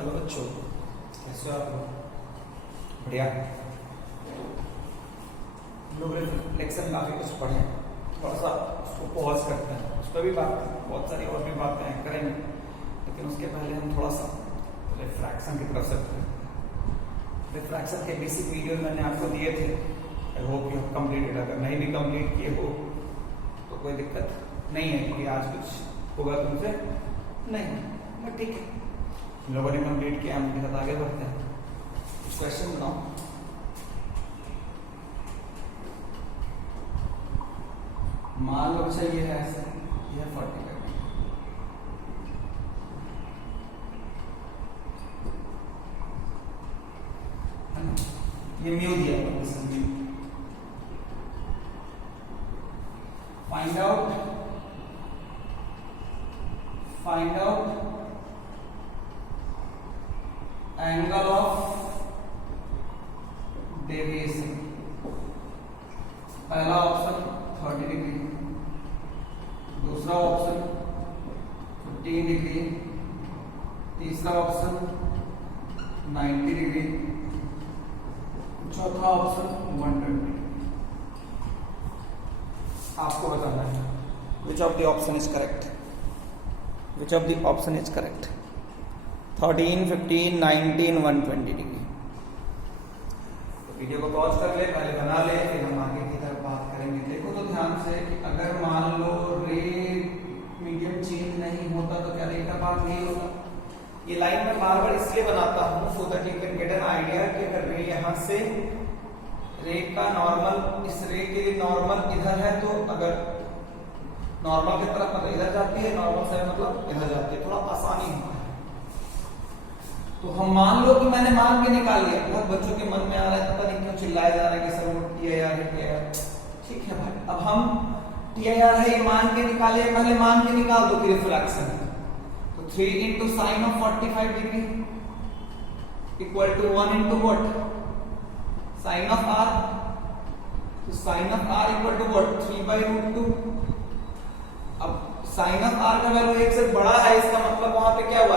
Hello बच्चों, कैसे हो आप लोग? बढ़िया। हम लोग रिफ्लेक्शन काफी कुछ पढ़े, थोड़ा सा उसको पॉज करते हैं, उस पर भी बात बहुत सारी और भी बातें करेंगे, लेकिन उसके पहले हम थोड़ा सा रिफ्रैक्शन की तरफ से रिफ्रैक्शन के बेसिक वीडियो मैंने आपको दिए थे। I hope you have completed. अगर नहीं भी कंप्लीट किए हो तो कोई दिक्कत नहीं है, क्योंकि आज कुछ होगा तुमसे नहीं, बट ठीक है, हम लोगों ने कंप्लीट किया, हम उनके साथ आगे बढ़ते हैं। कुछ क्वेश्चन बनाओ। मान लो अच्छा ये है ऐसे, ये है 40 है ना, ये म्यू दिया हुआ है, mu. Find out angle of deviation. पहला ऑप्शन 30 डिग्री, दूसरा ऑप्शन 15 डिग्री, तीसरा ऑप्शन 90 डिग्री, चौथा ऑप्शन 120। आपको बताना है which of the option is correct, which of the option is correct। 13, 15, 19, 120 degree. तो वीडियो को पॉज कर ले, पहले बना ले, फिर हम आगे की तरफ बात करेंगे। देखो तो ध्यान से कि अगर मान लो रे मीडियम चेंज नहीं होता तो क्या रे का पाथ नहीं होता। ये लाइन मैं बार बार इसलिए बनाता हूँ so that you can get an idea कि अगर रे यहाँ से रे का नॉर्मल, इस रे के लिए नॉर्मल इधर है, तो अगर नॉर्मल की तरफ मतलब इधर जाती है, नॉर्मल से मतलब इधर जाती है, थोड़ा आसानी होता है। तो हम मान लो कि मैंने मान के निकाल लिया। बहुत बच्चों के मन में आ रहा है, पता नहीं क्यों चिल्लाया जा रहा है कि सर वो TIR है, TIR। ठीक है भाई, अब हम TIR है ये मान के निकाले, पहले मान के निकाल दो कि रिफ्रैक्शन है। तो 3 into sin of 45 degree equal to 1 into what? Sin of r। तो sin of r equal to what? 3/√2। अब sin of r का वैल्यू 1 से बड़ा है, इसका मतलब वहां पे क्या हुआ?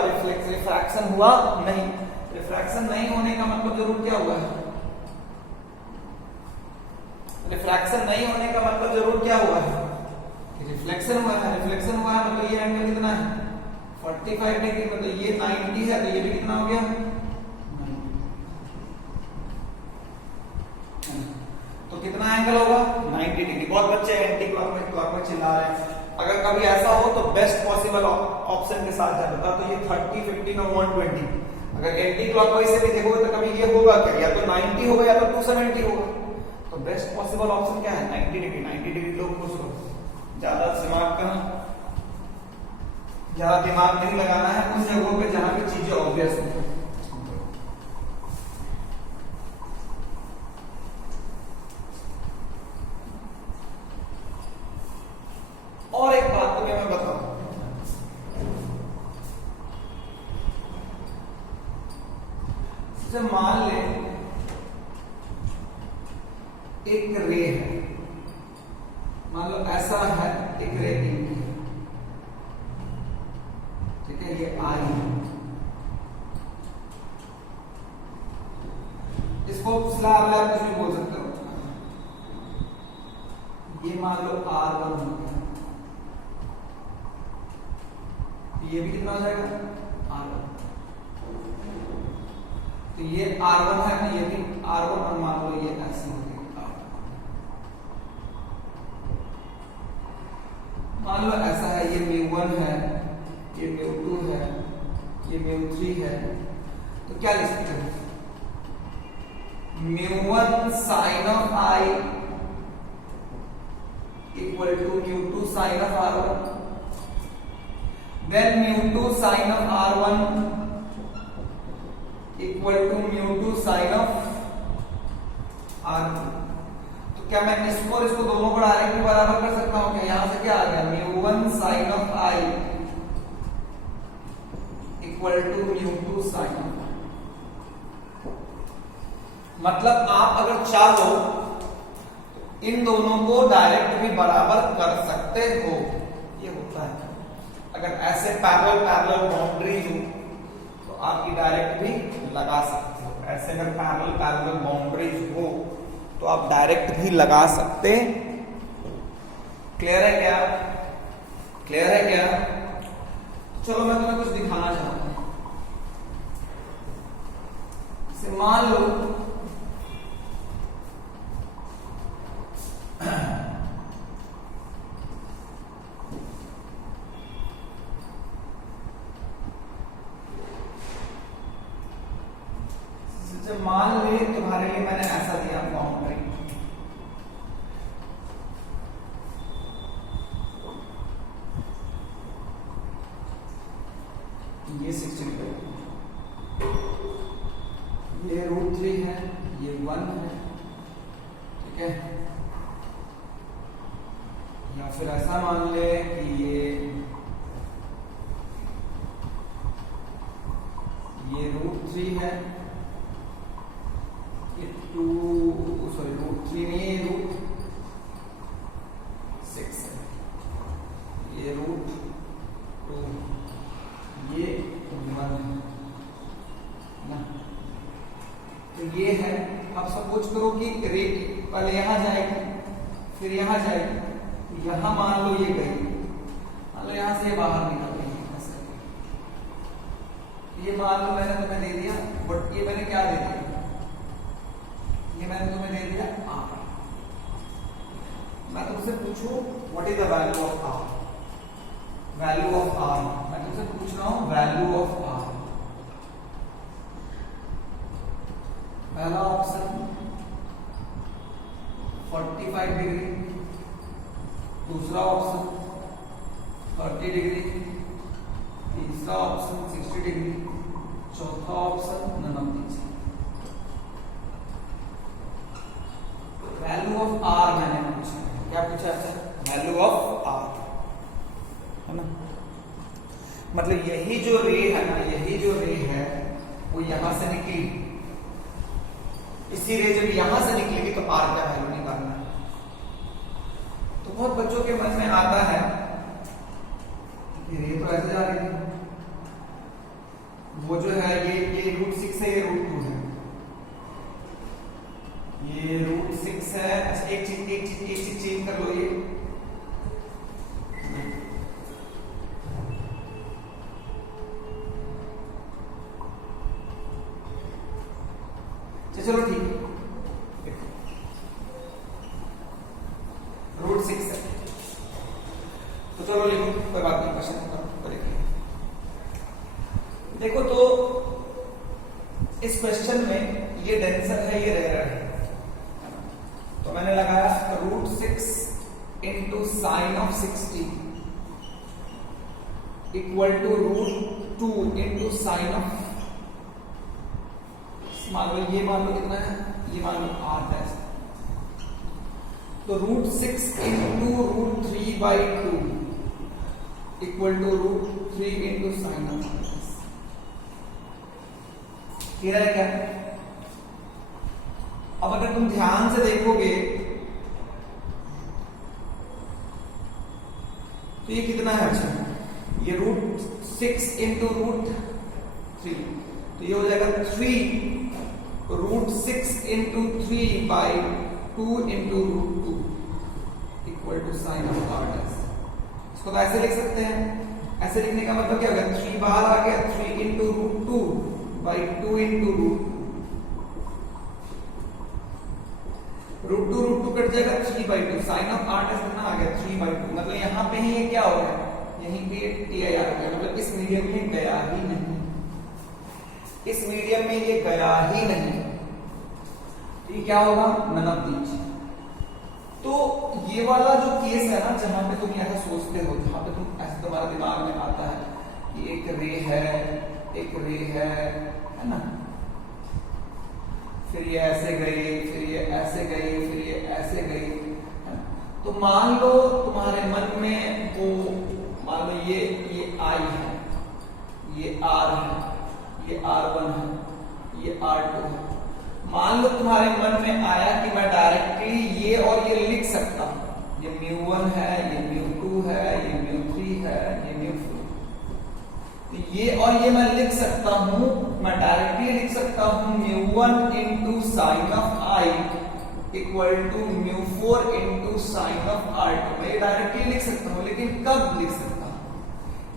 रिफ्रैक्शन हुआ नहीं। रिफ्रैक्शन नहीं होने का मतलब जरूर क्या हुआ है? रिफ्रैक्शन नहीं होने का मतलब जरूर क्या हुआ है? रिफ्लेक्शन हुआ है। रिफ्लेक्शन हुआ है मतलब ये एंगल कितना है? 45 डिग्री। मतलब ये 90 है, तो ये भी कितना हो गया? तो कितना एंगल होगा? 90 डिग्री। बहुत बच्चे एंटी क्लॉकवाइज चिल्ला रहे हैं। अगर कभी ऐसा हो तो बेस्ट पॉसिबल ऑप्शन के साथ जाता, तो ये 30, 15 और 120। अगर एंटी क्लॉकवाइज से भी देखोगे तो कभी ये होगा क्या? या तो 90 होगा या तो 270 होगा। तो बेस्ट पॉसिबल ऑप्शन क्या है? 90 डिग्री। 90 डिग्री लोग खुश हो। ज्यादा दिमाग नहीं लगाना है उन जगहों पे जहां पे चीजें ऑब्वियस हो। और एक बात तुम्हें मैं बताऊं, मान ले एक रे है, मान लो ऐसा है, एक रे इनकी है, ठीक है, ये आई है। इसको स्लैब कुछ भी बोल सकते हो। ये मान लो R1 हो गया, ये भी कितना हो जाएगा? R1। तो ये R1 है ना, ये भी R1, और मान लो ये ऐसे हो गया। मान लो ऐसा है, ये μ1 है, ये μ2 है, ये μ3 है। तो क्या लिख सकते हैं? μ1 sin of I equal to μ2 sin of R1। Then μ2 sin of R1 equal to μ2 sin of R2। तो क्या मैं इसको और इसको दोनों को डायरेक्टली बराबर कर सकता हूं क्या? यहां से क्या आ गया? μ1 sin of I equal to μ2 sin of I। मतलब आप अगर चाहो इन दोनों को डायरेक्ट भी बराबर कर सकते हो, ये होता है। अगर ऐसे पैरेलल बाउंड्री हो तो आप ये डायरेक्ट भी लगा सकते हो। ऐसे अगर पैरेलल पैरेलल बाउंड्रीज हो तो आप डायरेक्ट भी लगा सकते। क्लियर है क्या? क्लियर है क्या? चलो मैं तुम्हें कुछ दिखाना चाहता हूं। मान लो मान ले तुम्हारे लिए मैंने ऐसा दिया बाउंड्री, ये 60 डिग्री, ये √3 है, ये 1 है, ठीक है। या फिर ऐसा मान ले कि ये √3 है, ये √3 नहीं है, √6 है, ये √2, ये 1 है ना। तो ये है। अब सपोज करो कि रेट पहले यहां जाएगी फिर यहां जाएगी, यहां मान लो ये गई, मान लो यहां से बाहर निकल गई ऐसे। ये मान लो मैंने तुम्हें दे दिया, बट ये मैंने क्या दे दिया, ये मैंने तुम्हें दे दिया R। मैं तुमसे पूछूं what is the value of R, value of R, मैं तुमसे पूछ रहा हूं वैल्यू ऑफ R। पहला ऑप्शन 45 डिग्री, दूसरा ऑप्शन 30 डिग्री, तीसरा ऑप्शन 60 डिग्री, चौथा option none of these. Value of R मैंने पूछा, क्या पूछा है? वैल्यू ऑफ R, है ना। मतलब यही जो रे है ना, यही जो रे है वो यहां से निकली, इसी रे जब यहां से निकलेगी तो R का वैल्यू निकालना है। तो बहुत बच्चों के मन में आता है कि रे तो ऐसे जा रही है, वो जो है ये √6 है, ये √2 है, ये √6 है। अच्छा एक चीज चेंज कर लो, ये चलो ठीक है, √6 है, तो चलो लिखो, कोई बात नहीं, क्वेश्चन करेंगे। देखो तो इस क्वेश्चन में ये डेंसर है, ये रेयर है, तो मैंने लगाया √6 into sine of 60 equal to √2 into sine of, मान लो ये, मान लो कितना है, ये मान लो R', तो √6 into √3/2 equal to √3 into sine of. Clear है क्या? अब अगर तुम ध्यान से देखोगे तो ये कितना है? अच्छा ये √6 इंटू √3, तो ये हो जाएगा 3 √6 into 3/2 into √2 equal to sine of R'। इसको तो ऐसे लिख सकते हैं। ऐसे लिखने का मतलब क्या होगा? 3 बाहर आ गया, 3 इंटू √2/2 इंटू √2 कट जाएगा, 3/2 साइन ऑफ R' कितना आ गया? 3/2। मतलब यहाँ पे ही ये क्या हो गया? यहीं पे TI आ गया, मतलब इस मीडियम में गया ही नहीं, इस मीडियम में ये गया ही नहीं, ये क्या होगा? None of these. तो ये वाला जो केस है ना, जहां पे तुम ऐसा सोचते हो, जहां पे तुम ऐसे तुम्हारे दिमाग में आता है कि एक रे है, एक रे है ना, फिर ये ऐसे गई, फिर ये ऐसे गई, फिर ये ऐसे गई, है ना? तो मान लो तुम्हारे मन में वो, मान लो ये I है, ये R है, ये R1 है, ये R2 है। मान लो तुम्हारे मन में आया कि मैं डायरेक्टली ये और ये लिख सकता हूं, ये μ1 है, ये μ2 है, ये μ3 है, ये μ4। तो ये और ये मैं लिख सकता हूं, मैं डायरेक्टली लिख सकता हूं μ1 into sine of i equal to μ4 into sine of r2। मैं डायरेक्टली लिख सकता हूं, लेकिन कब लिख सकता हूं?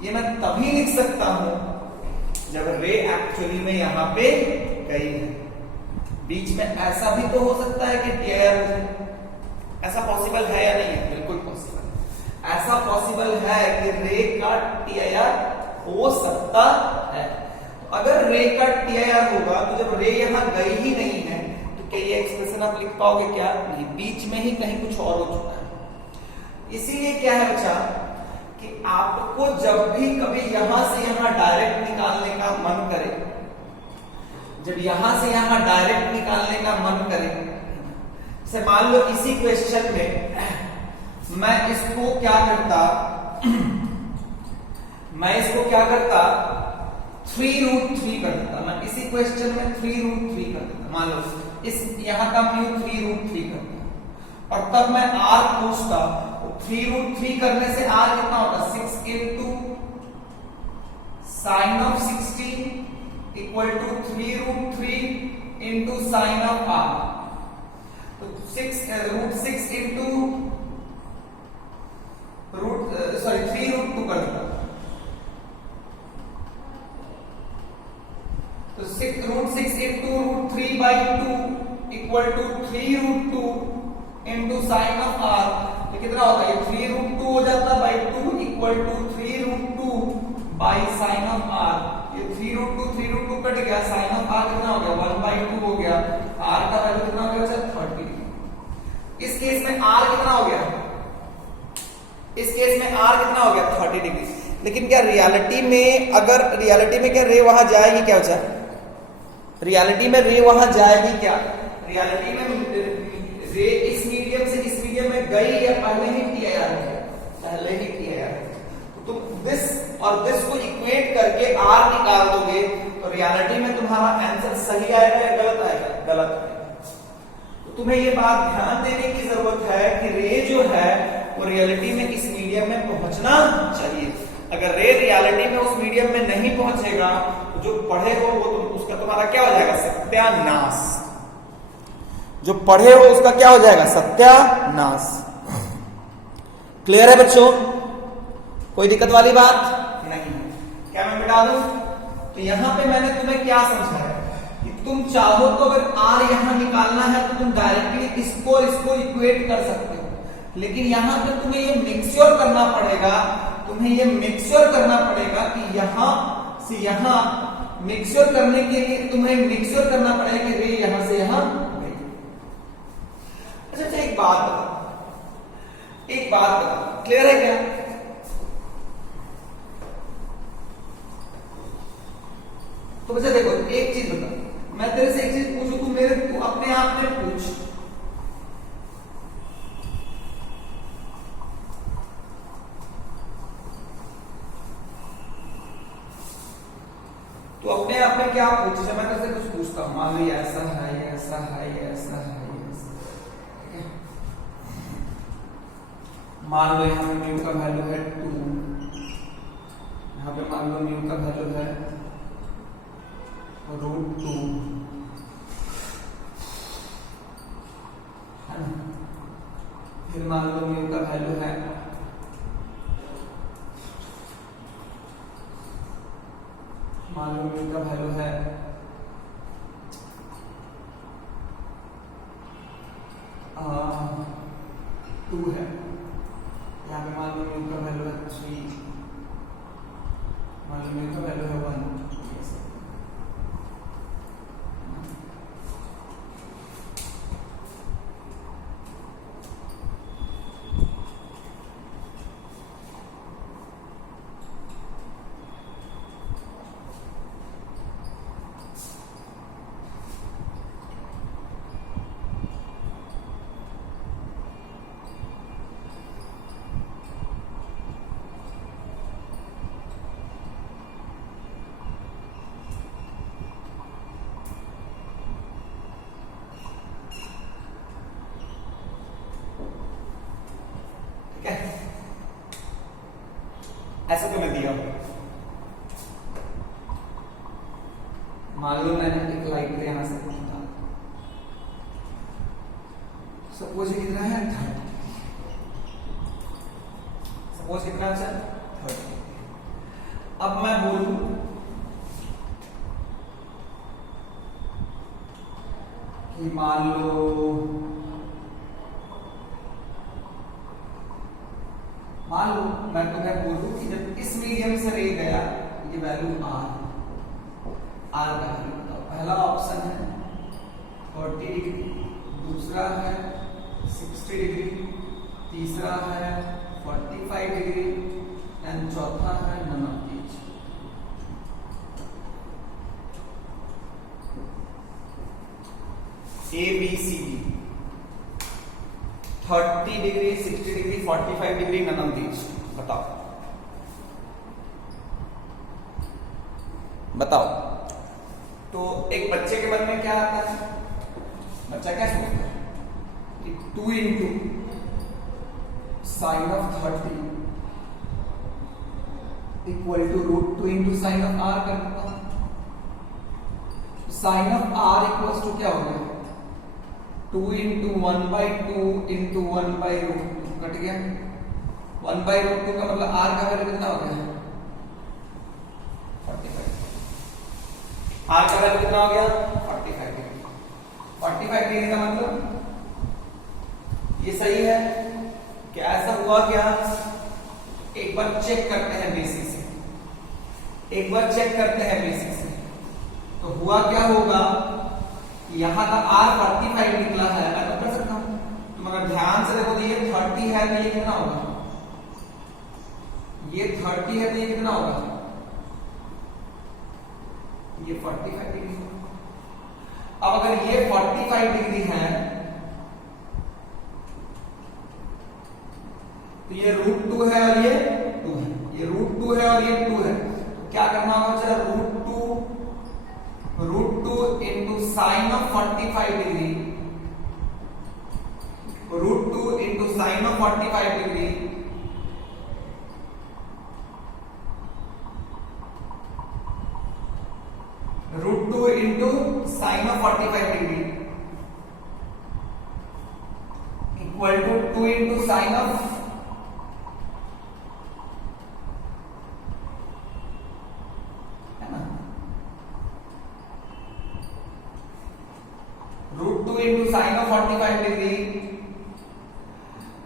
ये मैं तभी लिख सकता हूं जब रे एक्चुअली में यहां पे गई है। बीच में ऐसा भी तो हो सकता है कि टीआईआर हो जाए, ऐसा पॉसिबल है या नहीं है? बिल्कुल पॉसिबल है। ऐसा पॉसिबल है कि रे का टीआईआर हो सकता है। तो अगर रे का टीआईआर होगा तो जब रे यहां गई ही नहीं है तो क्या ये एक्सप्रेशन आप लिख पाओगे? क्या नहीं, बीच में ही कहीं कुछ और हो चुका है। इसीलिए क्या है बच्चा कि आपको जब भी कभी यहां से यहां डायरेक्ट निकालने का मन करे, जब यहां से यहां डायरेक्ट निकालने का मन करे, जैसे मान लो इसी क्वेश्चन में मैं इसको क्या करता, मैं इसको क्या करता 3√3 कर देता। मैं इसी क्वेश्चन में 3√3 कर देता। मान लो इस यहां का म्यू 3√3 कर दिया और तब मैं r पूछता, तो 3√3 करने से r कितना होता? 6 into sine of 60 equal to 3√3 into sine of r। तो 6√6 into 3√2 कर देता। तो 6√6 into √3/2 equal to 3√2 into sine of r। ये कितना होगा? ये 3√2 हो जाता by 2 equal to 3√2 by sine of r। ये 3√2 कट गया, साइन ऑफ r कितना हो गया? 1/2 हो गया। r का वैल्यू कितना हो गया? 30। इस केस में r कितना हो गया? इस केस में r कितना हो गया? 30 डिग्री। लेकिन क्या रियलिटी में, अगर रियलिटी में क्या रे वहां जाएगी क्या बच्चा? रियलिटी में रे वहां जाएगी क्या? रियलिटी में रे इस मीडियम से इस मीडियम में गई या पहले ही टीआईआर है? पहले ही टीआईआर है। तो तुम दिस और दिस को इक्वेट करके r निकाल दोगे तो रियलिटी में तुम्हारा आंसर सही आएगा या गलत आएगा? गलत आएगा। तो तुम्हें ये बात ध्यान देने की जरूरत है कि रे जो है वो रियलिटी में इस मीडियम में पहुंचना चाहिए। अगर रे रियलिटी में उस मीडियम में नहीं पहुंचेगा तो जो पढ़े हो वो उसका तुम्हारा क्या हो जाएगा? सत्यानाश। जो पढ़े हो उसका क्या हो जाएगा? सत्यानाश। क्लियर है बच्चों? कोई दिक्कत वाली बात नहीं? क्या मैं मिटा दूं? तो यहां पे मैंने तुम्हें क्या समझाया कि तुम चाहो तो अगर r यहां निकालना है तो तुम डायरेक्टली इसको इक्वेट कर सकते हो, लेकिन यहां पे तुम्हें ये मिक्सचर करना पड़ेगा। तुम्हें ये मिक्सचर करना पड़ेगा कि यहां से यहां मिक्सचर करने के लिए तुम्हें मिक्सचर करना पड़ेगा कि रे यहां से यहां गई। अच्छा, एक बात बता, क्लियर है क्या? तो बच्चा देखो, एक चीज बता, मैं तेरे से एक चीज पूछूं, तू अपने आप में पूछ, तो अपने आप में क्या पूछ? मैं तेरे से कुछ पूछता हूं, मान लो ये ऐसा है, ये ऐसा है, ये ऐसा है, ये ऐसा है। मान लो यहाँ पे म्यू का वैल्यू है 2, यहाँ पे मान लो म्यू का वैल्यू है √2, है ना? फिर मान लो म्यू का वैल्यू है मान लो म्यू का वैल्यू है 2 है। यहाँ पे मान लो म्यू का वैल्यू है 3, मान लो म्यू का वैल्यू है 1। ऐसा तो मैं दिया, मान लो मैंने एक लाइट को यहां से खींचा, सपोज ये कितना है 30, सपोज कितना है 30। अब मैं बोलूं कि मान लो मैं तुम्हें बोलूं कि जब इस मीडियम से रे गया, ये वैल्यू आर का वैल्यू बताओ। पहला ऑप्शन है 40 डिग्री, दूसरा है 60 डिग्री, तीसरा है 45 डिग्री एंड चौथा है none of these। A B C D 30 degree, 60 degree, 45 degree, none of these। बताओ। तो एक बच्चे के मन में क्या आता है, बच्चा क्या सोचता है कि 2 into sine of 30 equal to root 2 into sine of R कर देता हूं। Sine of R equal to क्या हो गया, 2 इंटू 1/2 इंटू 1/√2 कट गया। 1/√2 का मतलब आर का वैल्यू कितना हो गया, 45। आर का वैल्यू कितना हो गया 45 डिग्री। 45 डिग्री का मतलब ये सही है क्या, ऐसा हुआ क्या, एक बार चेक करते हैं बेसिक से, एक बार चेक करते हैं बेसिक से। तो हुआ क्या होगा, यहां का R 45 निकला है, मैं तो कर सकता हूं। तुम अगर ध्यान से देखो तो ये 30 है, तो ये कितना होगा, ये 30 है तो ये कितना होगा, ये 45 डिग्री। अब अगर ये 45 डिग्री है तो ये √2 है और ये 2 है, ये √2 है और ये 2 है। तो क्या करना होगा, चलो √2 into sine of 45 degree, √2 into sine of 45 degree √2 into sine of 45 degree equal to 2 into sine of √2 into sine of 45 degree.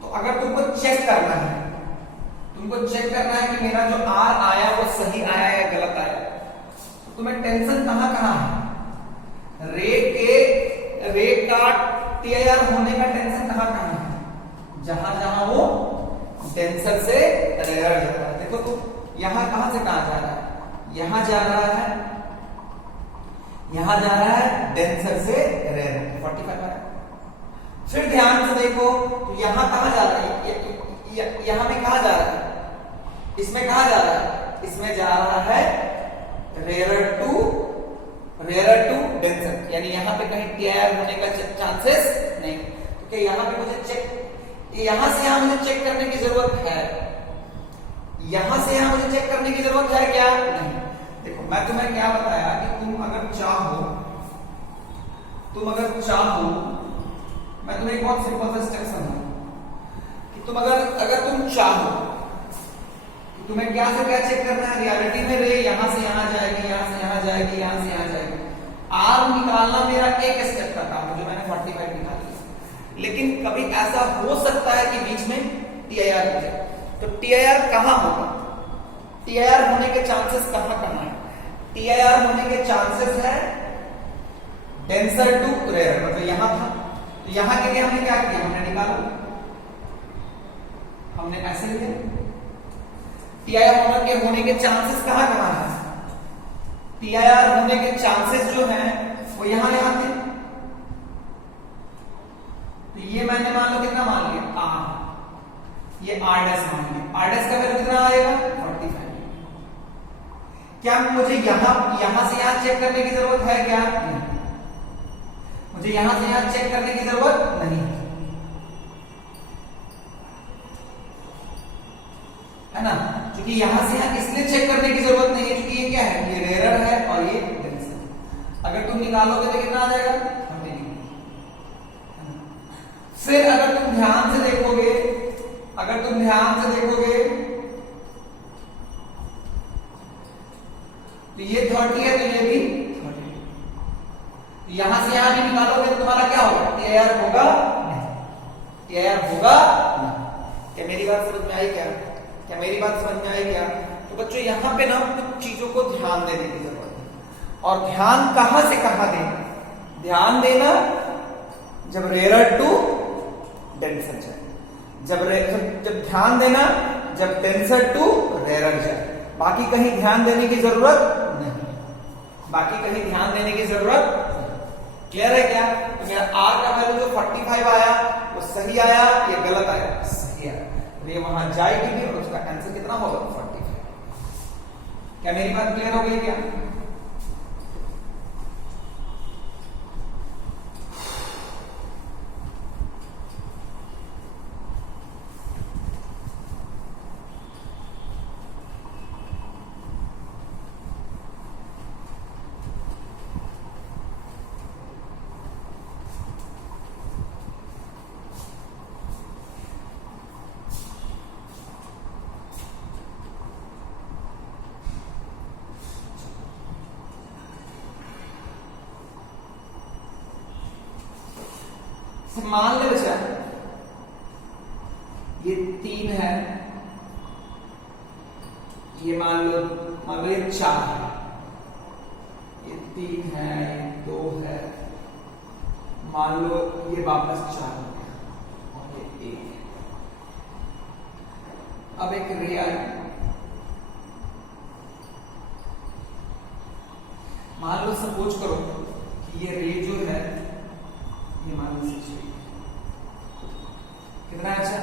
तो अगर तुमको चेक करना है, तुमको चेक करना है कि मेरा जो R आया वो सही आया या गलत आया, तो तुम्हें टेंशन कहां कहां है, रे का TIR होने का टेंशन कहां कहां है, जहां जहां वो डेंसर से रेयर जा रहा है। देखो तो यहां कहां से कहां जा रहा है, यहां जा रहा है, यहां जा रहा है डेंसर से रेयर 45 है। फिर ध्यान से देखो तो यहां कहां जा रहा है, यहां में कहां जा रहा है, इसमें कहां जा रहा है, इसमें जा रहा है रेयर टू डेंसर, यानी यहां पे कहीं TIR होने का चांसेस नहीं। तो यहां पे मुझे चेक, यहां से यहां मुझे चेक करने की जरूरत है, यहां से यहां मुझे चेक करने की जरूरत है क्या, नहीं। देखो मैं तुम्हें क्या बताया कि तुम अगर चाहो, मैं तुम्हें एक बहुत सिंपल सा स्टेप समझाऊं कि तुम अगर तुम चाहो कि तुम्हें क्या से क्या चेक करना है, रियलिटी में रे यहां से यहां जाएगी, यहां से यहां जाएगी, यहां से यहां जाएगी। R निकालना मेरा एक स्टेप का काम है, जो मैंने 45 निकाल लिया। लेकिन कभी ऐसा हो सकता है कि बीच में TIR हो जाए, तो TIR कहां होगा, TIR होने के चांसेस कहां है, TIR होने के चांसेस है डेंसर टू रेयर, मतलब यहां था। तो यहां के लिए हमने क्या किया, हमने निकाला, हमने ऐसे लिया। TIR होने के चांसेस कहां है, TIR होने के चांसेस जो हैं वो यहां थे। तो ये मैंने मान लो कितना मान लिया, R, ये R' मान लिया। R' का वैल्यू कितना आएगा 45। क्या मुझे यहां से यहां चेक करने की जरूरत है क्या, नहीं। मुझे यहां से यहां चेक करने की जरूरत नहीं है ना, क्योंकि यहां से यहां इसलिए चेक करने की जरूरत नहीं है क्योंकि ये क्या है, ये रेयर है और ये डेंसर। अगर तुम निकालोगे तो कितना आ जाएगा 30 डिग्री। फिर अगर तुम ध्यान से देखोगे, अगर तुम ध्यान से देखोगे तो ये 30 है, तो ये भी 30। यहां से यहां भी निकालोगे तो तुम्हारा क्या होगा, टीआईआर होगा नहीं, टीआईआर होगा नहीं। क्या मेरी बात समझ में आई क्या? क्या मेरी बात समझ में आई क्या? तो बच्चों यहाँ पे ना कुछ चीजों को ध्यान देने की जरूरत है। और ध्यान कहां से कहां देना? ध्यान देना जब रेयर टू डेंसर जाए, जब ध्यान देना जब डेंसर टू रेयर जाए। बाकी कहीं ध्यान देने की जरूरत नहीं, बाकी कहीं ध्यान देने की जरूरत नहीं। क्लियर है क्या? तो मेरा आर का वैल्यू जो 45 आया वो सही आया या गलत आया? सही आया। तो ये वहां जाएगी भी और उसका आंसर कितना होगा 45। क्या मेरी बात क्लियर हो गई क्या? मान ले बच्चा ये 3 है, ये मान लो ये 4 है, ये 3 है, ये 2 है, मान लो ये वापस 4 हो गया और ये 1 है। अब एक रे आई, मान लो सपोज करो कि ये रे जो है ये मान लो 6 कितना है? अच्छा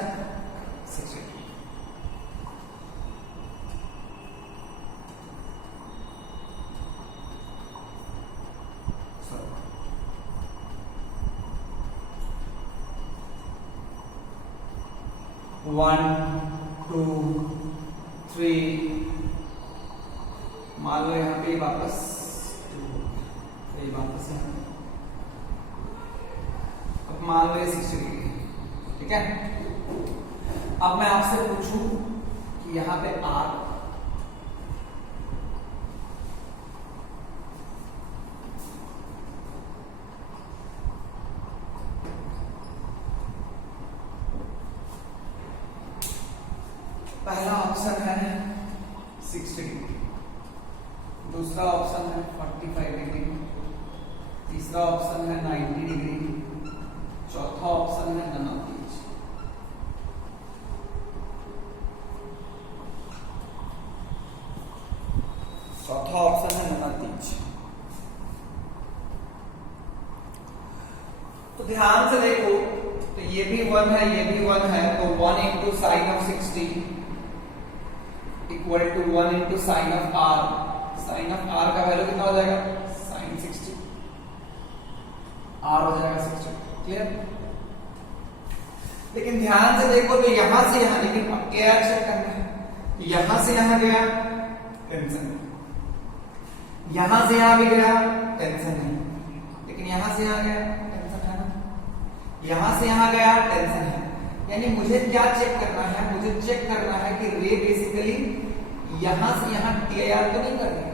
6। वन 2 3, मान लो यहाँ पे वापस 2, ये वापस यहाँ मान लो 60 डिग्री। ठीक है, अब मैं आपसे पूछूं कि यहां पे आर पहला ऑप्शन है 60 डिग्री, दूसरा ऑप्शन है 45 डिग्री, तीसरा ऑप्शन है 90 डिग्री, चौथा ऑप्शन है नन ऑफ दीज। चौथा ऑप्शन है नन ऑफ दीज। तो ध्यान से देखो, तो ये भी 1 है, ये भी 1 है, तो 1 into sine of 60 equal to 1 into sine of R. Sine of R का वैल्यू कितना हो जाएगा? साइन 60, आर हो जाएगा 60। क्लियर? लेकिन ध्यान से देखो तो यहां से यहां, लेकिन अब क्या चेक करना है, यहां से यहां गया टेंशन, यहां से यहां भी गया टेंशन है, लेकिन यहां से यहां गया टेंशन है ना, यहां से यहां गया टेंशन है। यानी मुझे क्या चेक करना है? मुझे चेक करना है कि रे बेसिकली यहां से यहां टीआईआर तो नहीं कर रही है।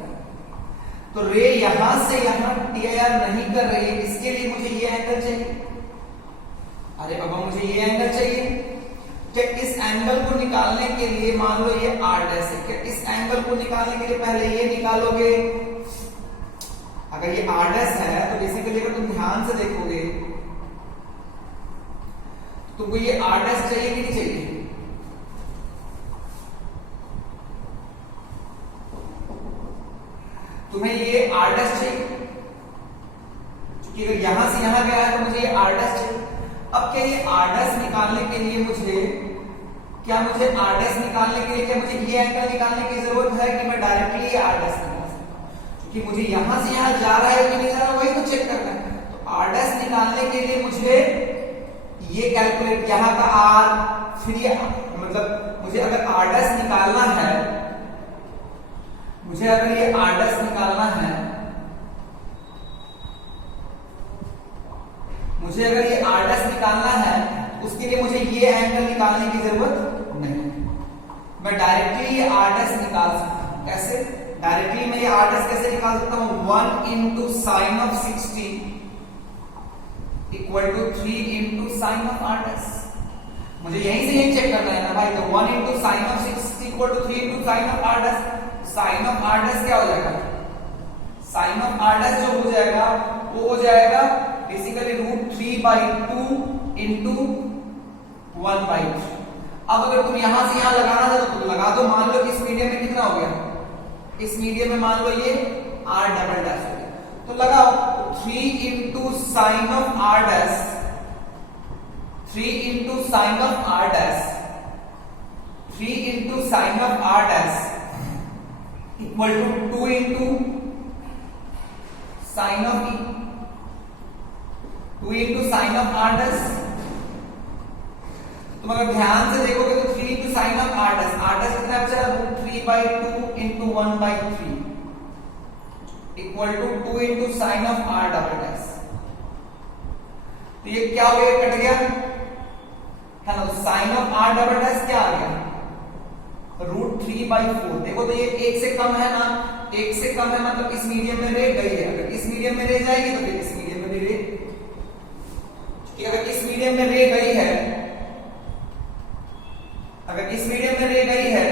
तो रे यहां से यहां टीआईआर नहीं कर रही है, इसके लिए मुझे ये एंगल चाहिए। अरे बाबा मुझे ये एंगल चाहिए। क्या इस एंगल को निकालने के लिए, मान लो ये आर डैश है, क्या इस एंगल को निकालने के लिए पहले ये निकालोगे? अगर ये आर डैश है तो बेसिकली अगर तुम ध्यान से देखोगे तुमको ये आर डैश चाहिए कि नहीं चाहिए? तुम्हें ये आर डैश चाहिए, क्योंकि अगर यहां से यहां गया है तो मुझे ये आर डैश चाहिए। अब क्या ये आर डैश निकालने के लिए मुझे आर डैश निकालने के लिए क्या मुझे ये एंगल निकालने की जरूरत है कि मैं डायरेक्टली ये आर डैश निकाल सकता हूं? क्योंकि मुझे यहां से यहां जा रहा है कि नहीं जा रहा वही तो चेक करना है। तो आर डैश निकालने के लिए मुझे ये कैलकुलेट, यहां का आर, फिर ये मतलब मुझे अगर आर डैश निकालना है, मुझे अगर ये आर डैश निकालना है मुझे अगर ये r डैश निकालना है उसके लिए मुझे ये एंगल निकालने की जरूरत नहीं, मैं डायरेक्टली ये r डैश निकाल सकता हूं। कैसे? डायरेक्टली मैं ये r डैश कैसे निकाल सकता हूं? 1 into sin of 60 equal to 3 into sin of r dash. मुझे यहीं से यही चेक करना है ना भाई, तो 1 into sin of 60 equal to 3 into sin of r dash. sin of r dash क्या हो जाएगा? sin of r डैश जो हो जाएगा वो हो जाएगा बेसिकली √3/2 into 1/3। अब अगर तुम यहां से यहां लगाना था तो तुम लगा दो। मान लो इस मीडियम में कितना हो गया? इस मीडियम में मान लो ये r डबल डैश हो गया, तो लगाओ 3 into sin of r dash, 3 into sin of r dash, 3 into sin of r dash equal to 2 into sin of 2 into sin of r dash. तुम अगर ध्यान से देखोगे तो 3 into sin of r dash, r dash कितना बचा? √3/2 into 1/3 equal to 2 into sin of r double dash. तो ये क्या हो गया? कट गया है ना। तो sin of r double dash क्या आ गया? √3/4। देखो तो ये 1 से कम है ना, 1 से कम है मतलब इस मीडियम में रह गई है। अगर इस मीडियम में रह जाएगी तो फिर इस मीडियम में भी रह, कि अगर इस मीडियम में रह गई है, अगर इस मीडियम में रह गई है,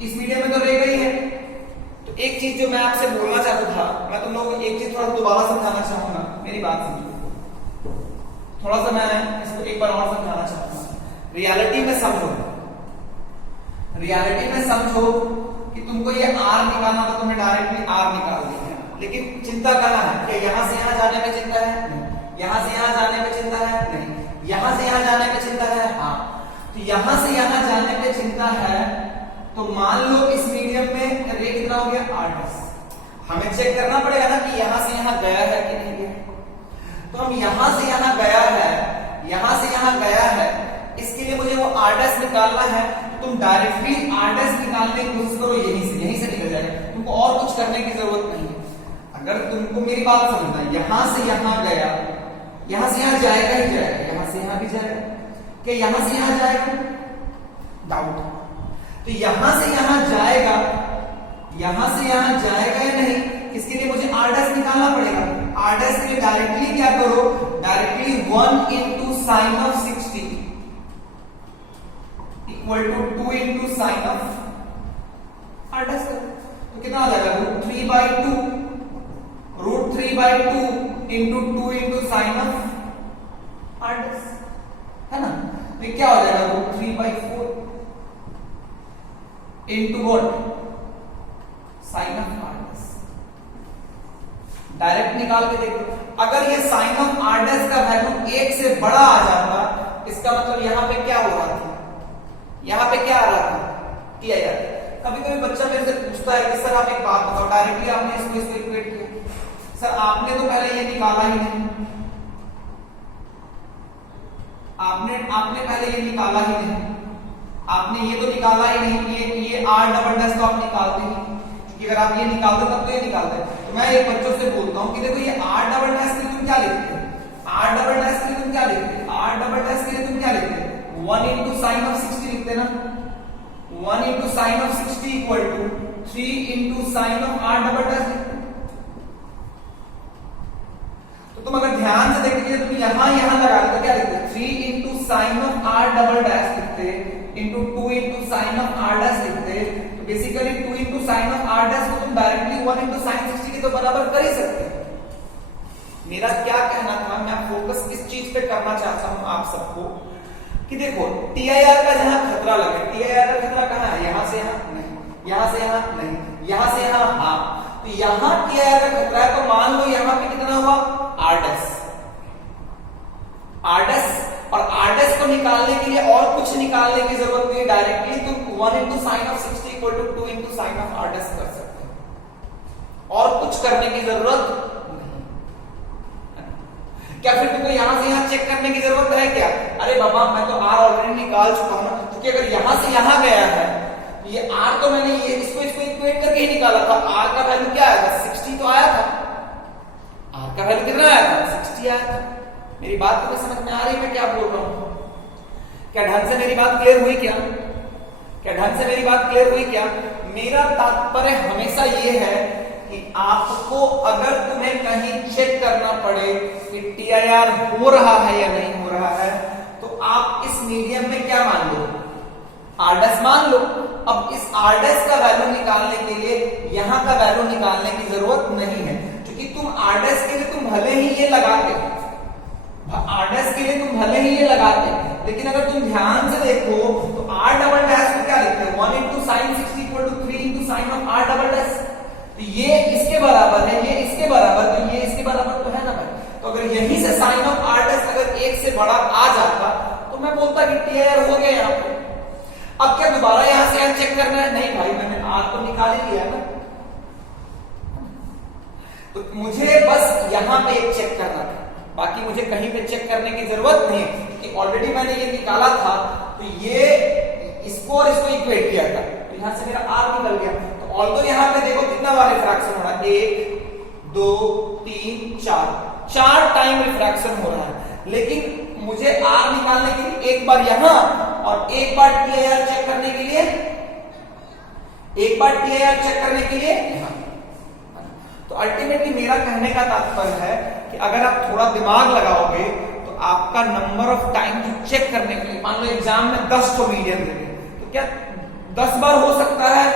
इस मीडियम में तो रह गई है। तो एक चीज जो मैं आपसे बोलना चाहता था, मैं तुम लोगों को एक चीज थोड़ा दोबारा समझाना चाहूंगा, मेरी बात समझो थोड़ा सा, मैं इसको एक बार और समझाना चाहूंगा। रियलिटी में समझो, रियलिटी में समझो कि तुमको ये r निकालना था, तुमने डायरेक्टली r निकाल दिया, लेकिन चिंता कहां है? क्या यहां से यहां जाने में चिंता है? नहीं। यहां से यहां जाने में चिंता है? नहीं। यहां से यहां जाने में चिंता है? हाँ। तो यहां से यहां जाने में चिंता है, तो मान लो इस मीडियम में रे कितना हो गया? r dash. हमें चेक करना पड़ेगा ना कि यहां से यहां गया है कि नहीं गया। तो हम यहां से यहां गया है, यहां से यहां गया है, इसके लिए मुझे वो r डैश निकालना है। तुम डायरेक्टली r डैश निकालने की कोशिश करो, यहीं से निकल जाएगा, तुमको और कुछ करने की जरूरत नहीं है। अगर तुमको मेरी बात समझना है, यहां से यहां गया, यहां से यहां जाएगा ही जाएगा, यहां से यहां भी जाएगा, क्या यहां से यहां जाएगा? डाउट। तो यहां से यहां जाएगा, यहां से यहां जाएगा या नहीं, इसके लिए मुझे r डैश निकालना पड़ेगा। r डैश के लिए डायरेक्टली क्या करो? Directly 1 into sin of 60 equal to 2 into sin of r dash. तो कितना आ जाएगा? √3/2 into 2 into sin of r dash, है ना। तो क्या हो जाएगा? √3/4 into what? sin of r dash. Direct निकाल के देखो, अगर ये sin of r डैश का वैल्यू 1 से बड़ा आ जाता, इसका मतलब यहां पे क्या हो रहा था? यहां पे क्या आ रहा था? किया जाता। कभी कभी बच्चा मेरे से पूछता है कि सर आप एक बात बताओ, डायरेक्टली आपने इसको इक्वेट किया, सर आपने तो पहले ये निकाला ही नहीं, आपने पहले ये निकाला ही नहीं, आपने ये तो निकाला ही नहीं, ये r डबल डैश तो आप निकालते ही, क्योंकि अगर आप ये निकालते तब तो ये निकालते। तो मैं एक बच्चों से बोलता हूं कि देखो ये r डबल डैश के लिए तुम क्या लिखते हो? r डबल डैश के लिए तुम क्या लिखते हो? r डबल डैश के लिए तुम क्या लिखते हो? 1 into sin of 60 लिखते ना। 1 into sin of 60 equal to 3 into sin of r double dash. तो तुम अगर ध्यान से देखिए, तुम यहां लगा तो क्या लिखते? 3 into sin of r double dash लिखते, into 2 into sin of r dash लिखते। तो basically 2 into sin of r dash को तुम डायरेक्टली 1 into sin 60 के तो बराबर कर ही सकते। मेरा क्या कहना था, मैं फोकस इस चीज पे करना चाहता हूं आप सबको कि देखो TIR का जहां खतरा लगे, TIR का खतरा कहां है? यहां से यहां नहीं, यहां से यहां नहीं, यहां से यहां हाँ। तो यहां TIR का खतरा है, तो मान लो यहां पे कितना हुआ? r dash. r डैश और r डैश को निकालने के लिए और कुछ निकालने की जरूरत नहीं, डायरेक्टली तुम 1 into sin of 60 equal to 2 into sin of r dash कर सकते हो, और कुछ करने की जरूरत। क्या फिर तुमको यहां से यहां चेक करने की जरूरत है क्या? अरे बाबा मैं तो r ऑलरेडी निकाल चुका हूं ना, क्योंकि अगर यहां से यहां गया है, ये r तो मैंने ये इसको इक्वेट करके ही निकाला था। r का वैल्यू क्या आया था? 60 तो आया था। r का वैल्यू कितना आया था? 60 आया था। क्या ढंग से मेरी बात क्लियर हुई क्या? क्या ढंग से मेरी बात क्लियर हुई क्या? मेरा तात्पर्य हमेशा ये है कि आपको अगर तुम्हें कहीं चेक करना पड़े कि TIR हो रहा है या नहीं हो रहा है, तो आप इस मीडियम में क्या मान लो? R' मान लो। अब इस R' का वैल्यू निकालने के लिए यहां का वैल्यू निकालने की जरूरत नहीं है, क्योंकि तुम R' के लिए तुम भले ही ये लगाते, R' के लिए तुम भले ही ये लगाते, लेकिन अगर तुम ध्यान से देखो तो R' को क्या लिखते हैं? 1 into sin 60 = 3 into sin of R'। तो ये इसके बराबर है, ये इसके बराबर, तो ये इसके बराबर तो है ना भाई। तो अगर यहीं से sin of R' अगर 1 से बड़ा आ जाता तो मैं बोलता कि TIR हो गया यहाँ पे। अब क्या दोबारा यहां से यहां चेक करना है? नहीं भाई, मैंने R तो निकाल ही लिया ना। तो मुझे बस यहां पे एक चेक करना था, बाकी मुझे कहीं पे चेक करने की जरूरत नहीं है कि ऑलरेडी मैंने ये निकाला था, तो ये इसको और इसको इक्वेट किया था, तो यहां से मेरा R निकल गया। तो ऑल्दो यहां पे देखो कितना बार रिफ्रैक्शन हो रहा है, 1 2 3 4 टाइम रिफ्रैक्शन हो रहा है, लेकिन मुझे R निकालने के लिए एक बार यहां और एक बार TIR चेक करने के लिए, एक बार TIR चेक करने के लिए यहां। तो अल्टीमेटली मेरा कहने का तात्पर्य है कि अगर आप थोड़ा दिमाग लगाओगे तो आपका नंबर ऑफ टाइम जो चेक करने के लिए, मान लो एग्जाम में 10 को मीडियम देंगे, तो क्या 10 बार हो सकता है,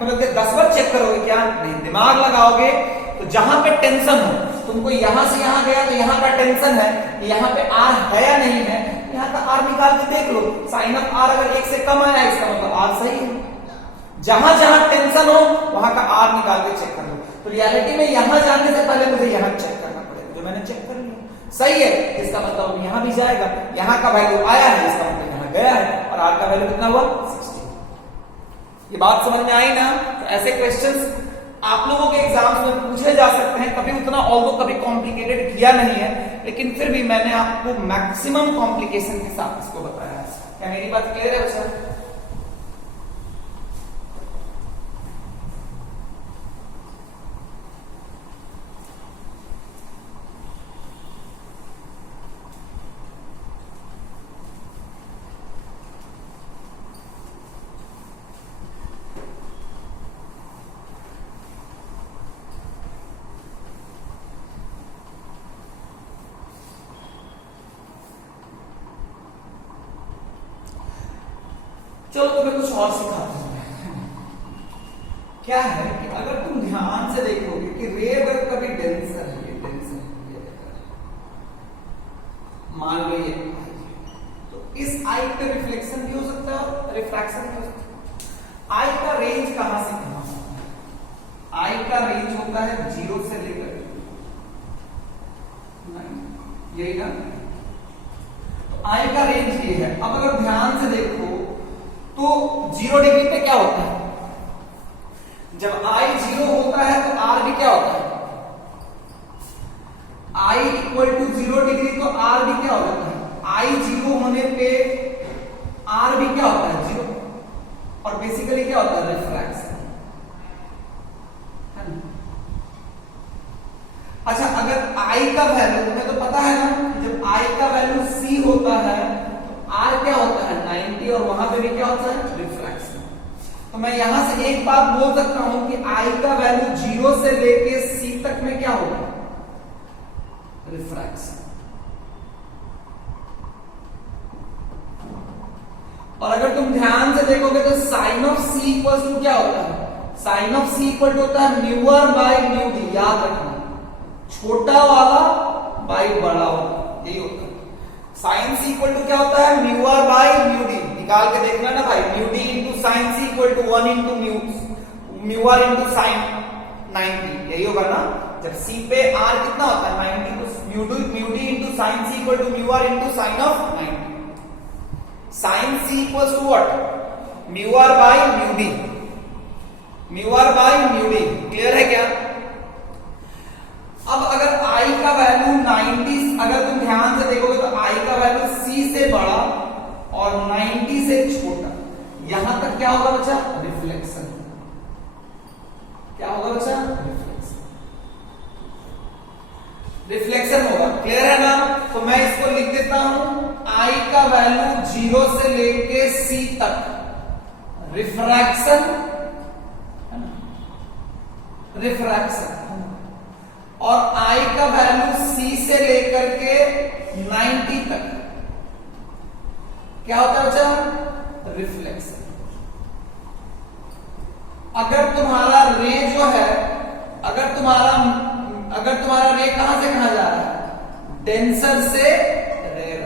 मतलब 10 बार चेक करोगे क्या? नहीं, दिमाग लगाओगे तो जहां पे टेंशन हो, तुमको यहां से यहां गया तो यहां का टेंशन है, यहाँ पे R है या नहीं है, यहाँ का R निकाल के देख लो। साइन ऑफ R अगर 1 से कम आया इसका मतलब R सही है। जहां जहां टेंशन हो वहां का R निकाल के चेक कर लो। तो रियलिटी में यहां जाने से पहले मुझे यहां चेक करना पड़ेगा, जो मैंने चेक कर लिया सही है, इसका मतलब यहां भी जाएगा, यहां का वैल्यू आया है, इसका मतलब यहां गया है, और R का वैल्यू कितना हुआ? 60। ये बात समझ में आई ना? तो ऐसे क्वेश्चंस आप लोगों के एग्जाम्स में पूछे जा सकते हैं, कभी उतना ऑल्दो कभी कॉम्प्लिकेटेड किया नहीं है, लेकिन फिर भी मैंने आपको मैक्सिमम कॉम्प्लिकेशन के साथ इसको बताया है। क्या मेरी बात क्लियर है बच्चा? चलो तुम्हें कुछ और सिखाता हूं। क्या है कि अगर तुम ध्यान से देखोगे कि रे अगर कभी डेंसर है, मान लो ये, तो इस आई पे रिफ्लेक्शन भी हो सकता है और रिफ्रैक्शन भी हो सकता है। आई का रेंज कहां से कहां होता है? आई का रेंज होता है 0 से लेकर, यही ना? तो आई का रेंज ये है। अब अगर ध्यान से देखो तो 0 डिग्री पे क्या होता है? जब I 0 होता है तो R भी क्या होता है? I = 0 डिग्री तो R भी क्या हो जाता है? I 0 होने पे R भी क्या होता है? 0। और बेसिकली क्या होता है? रिफ्रैक्शन। अच्छा, अगर I का वैल्यू तुम्हें तो पता है ना, जब I का वैल्यू C होता है R क्या होता है? 90, और वहां पे भी क्या होता है? रिफ्रैक्शन। तो मैं यहां से एक बात बोल सकता हूं कि I का वैल्यू 0 से लेके C तक में क्या होगा? रिफ्रैक्शन। और अगर तुम ध्यान से देखोगे तो sine of C equal to क्या होता है? Sine of C equal to होता है μr/μd। याद रखना, छोटा वाला बाई बड़ा वाला, यही होता है। साइन C इक्वल टू क्या होता है? μr/μd। निकाल के देखना ना भाई, μd into sine C equal to 1 into μr into sine 90, यही होगा ना? जब C पे R कितना होता है? 90, तो μd into sine C equal to μr into sine of 90। Sine C equal to what? μr/μd। μr/μd clear है क्या? अब अगर I का वैल्यू 90, अगर तुम ध्यान से देखोगे तो I का वैल्यू C से बड़ा और 90 से छोटा, यहां तक क्या होगा बच्चा? रिफ्लेक्शन। क्या होगा बच्चा? रिफ्लेक्शन होगा। क्लियर है ना? तो मैं इसको लिख देता हूं I आई का वैल्यू 0 से लेके C तक रिफ्रैक्शन और आई का वैल्यू C से लेकर के 90 तक क्या होता है बच्चा? रिफ्लेक्शन। अगर तुम्हारा रे जो है, अगर तुम्हारा रे कहां से कहां जा रहा है? डेंसर से रेयर।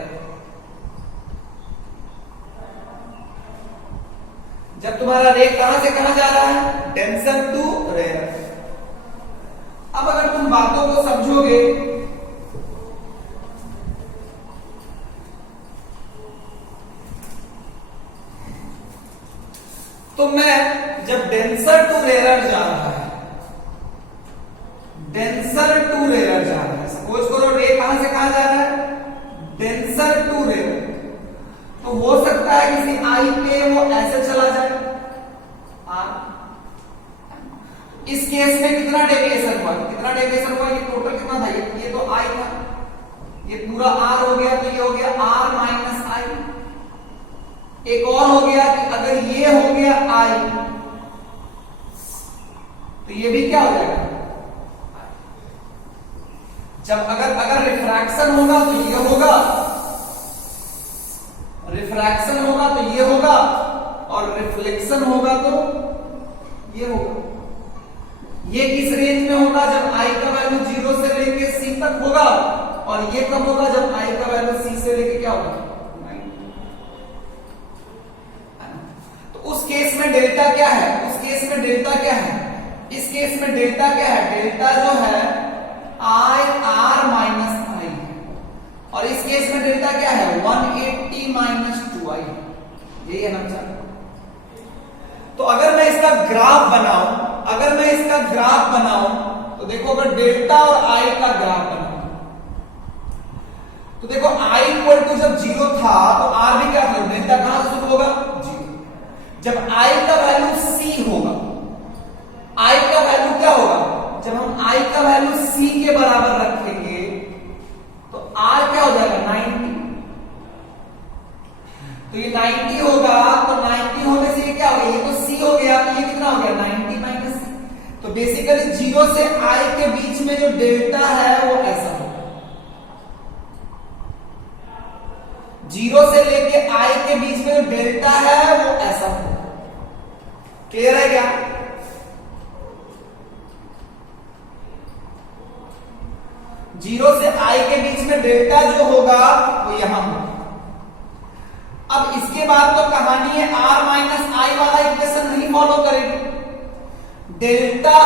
जब तुम्हारा रे कहां से कहां जा रहा है? Denser to rarer. अब अगर तुम बातों को समझोगे तो मैं जब डेंसर टू रेयर जा रहा है, डेंसर टू रेयर जा रहा है, सपोज करो रे कहां से कहां जा रहा है? डेंसर टू रेयर, तो हो सकता है किसी आई पे वो ऐसे चला जाए इस केस में कितना डेविएशन हुआ? कितना डेविएशन हुआ? ये टोटल कितना था? ये तो आई था, ये पूरा आर हो गया, तो ये हो गया आर माइनस आई। एक और हो गया कि अगर ये हो गया आई तो ये भी क्या हो जाएगा? जब अगर रिफ्रैक्शन होगा तो ये होगा, रिफ्रैक्शन होगा तो ये होगा, और रिफ्लेक्शन होगा तो ये होगा। ये किस रेंज में होगा? जब आई का वैल्यू 0 से लेके C तक होगा, और ये कब होगा? जब आई का वैल्यू C से लेके क्या होगा? 90। तो उस केस में डेल्टा क्या है? उस केस में डेल्टा क्या है? इस केस में डेल्टा क्या है? डेल्टा जो है आई आर माइनस आई, और इस केस में डेल्टा क्या है? 180 माइनस 2i। यही है ना? तो अगर मैं इसका ग्राफ बनाऊं, तो देखो अगर डेल्टा और आई का ग्राफ बनाऊं तो देखो i इक्वल टू जब 0 था तो r भी क्या था? डेल्टा कहां से शुरू होगा? 0। जब i का वैल्यू c होगा, i का वैल्यू क्या होगा? जब हम i का वैल्यू c के बराबर रखेंगे तो r क्या हो जाएगा? 90। तो ये 90 होगा, तो 90 होने से ये क्या हो गया? ये तो c हो गया, तो ये कितना हो गया? 90 माइनस c। तो बेसिकली 0 से i के बीच में जो डेल्टा है वो ऐसा होगा। 0 से लेके i के बीच में जो डेल्टा है वो ऐसा होगा। क्लियर है क्या? जीरो से i के बीच में डेल्टा जो होगा वो यहां होगा। अब इसके बाद तो कहानी है r माइनस आई वाला इक्वेशन नहीं फॉलो करेगी। Delta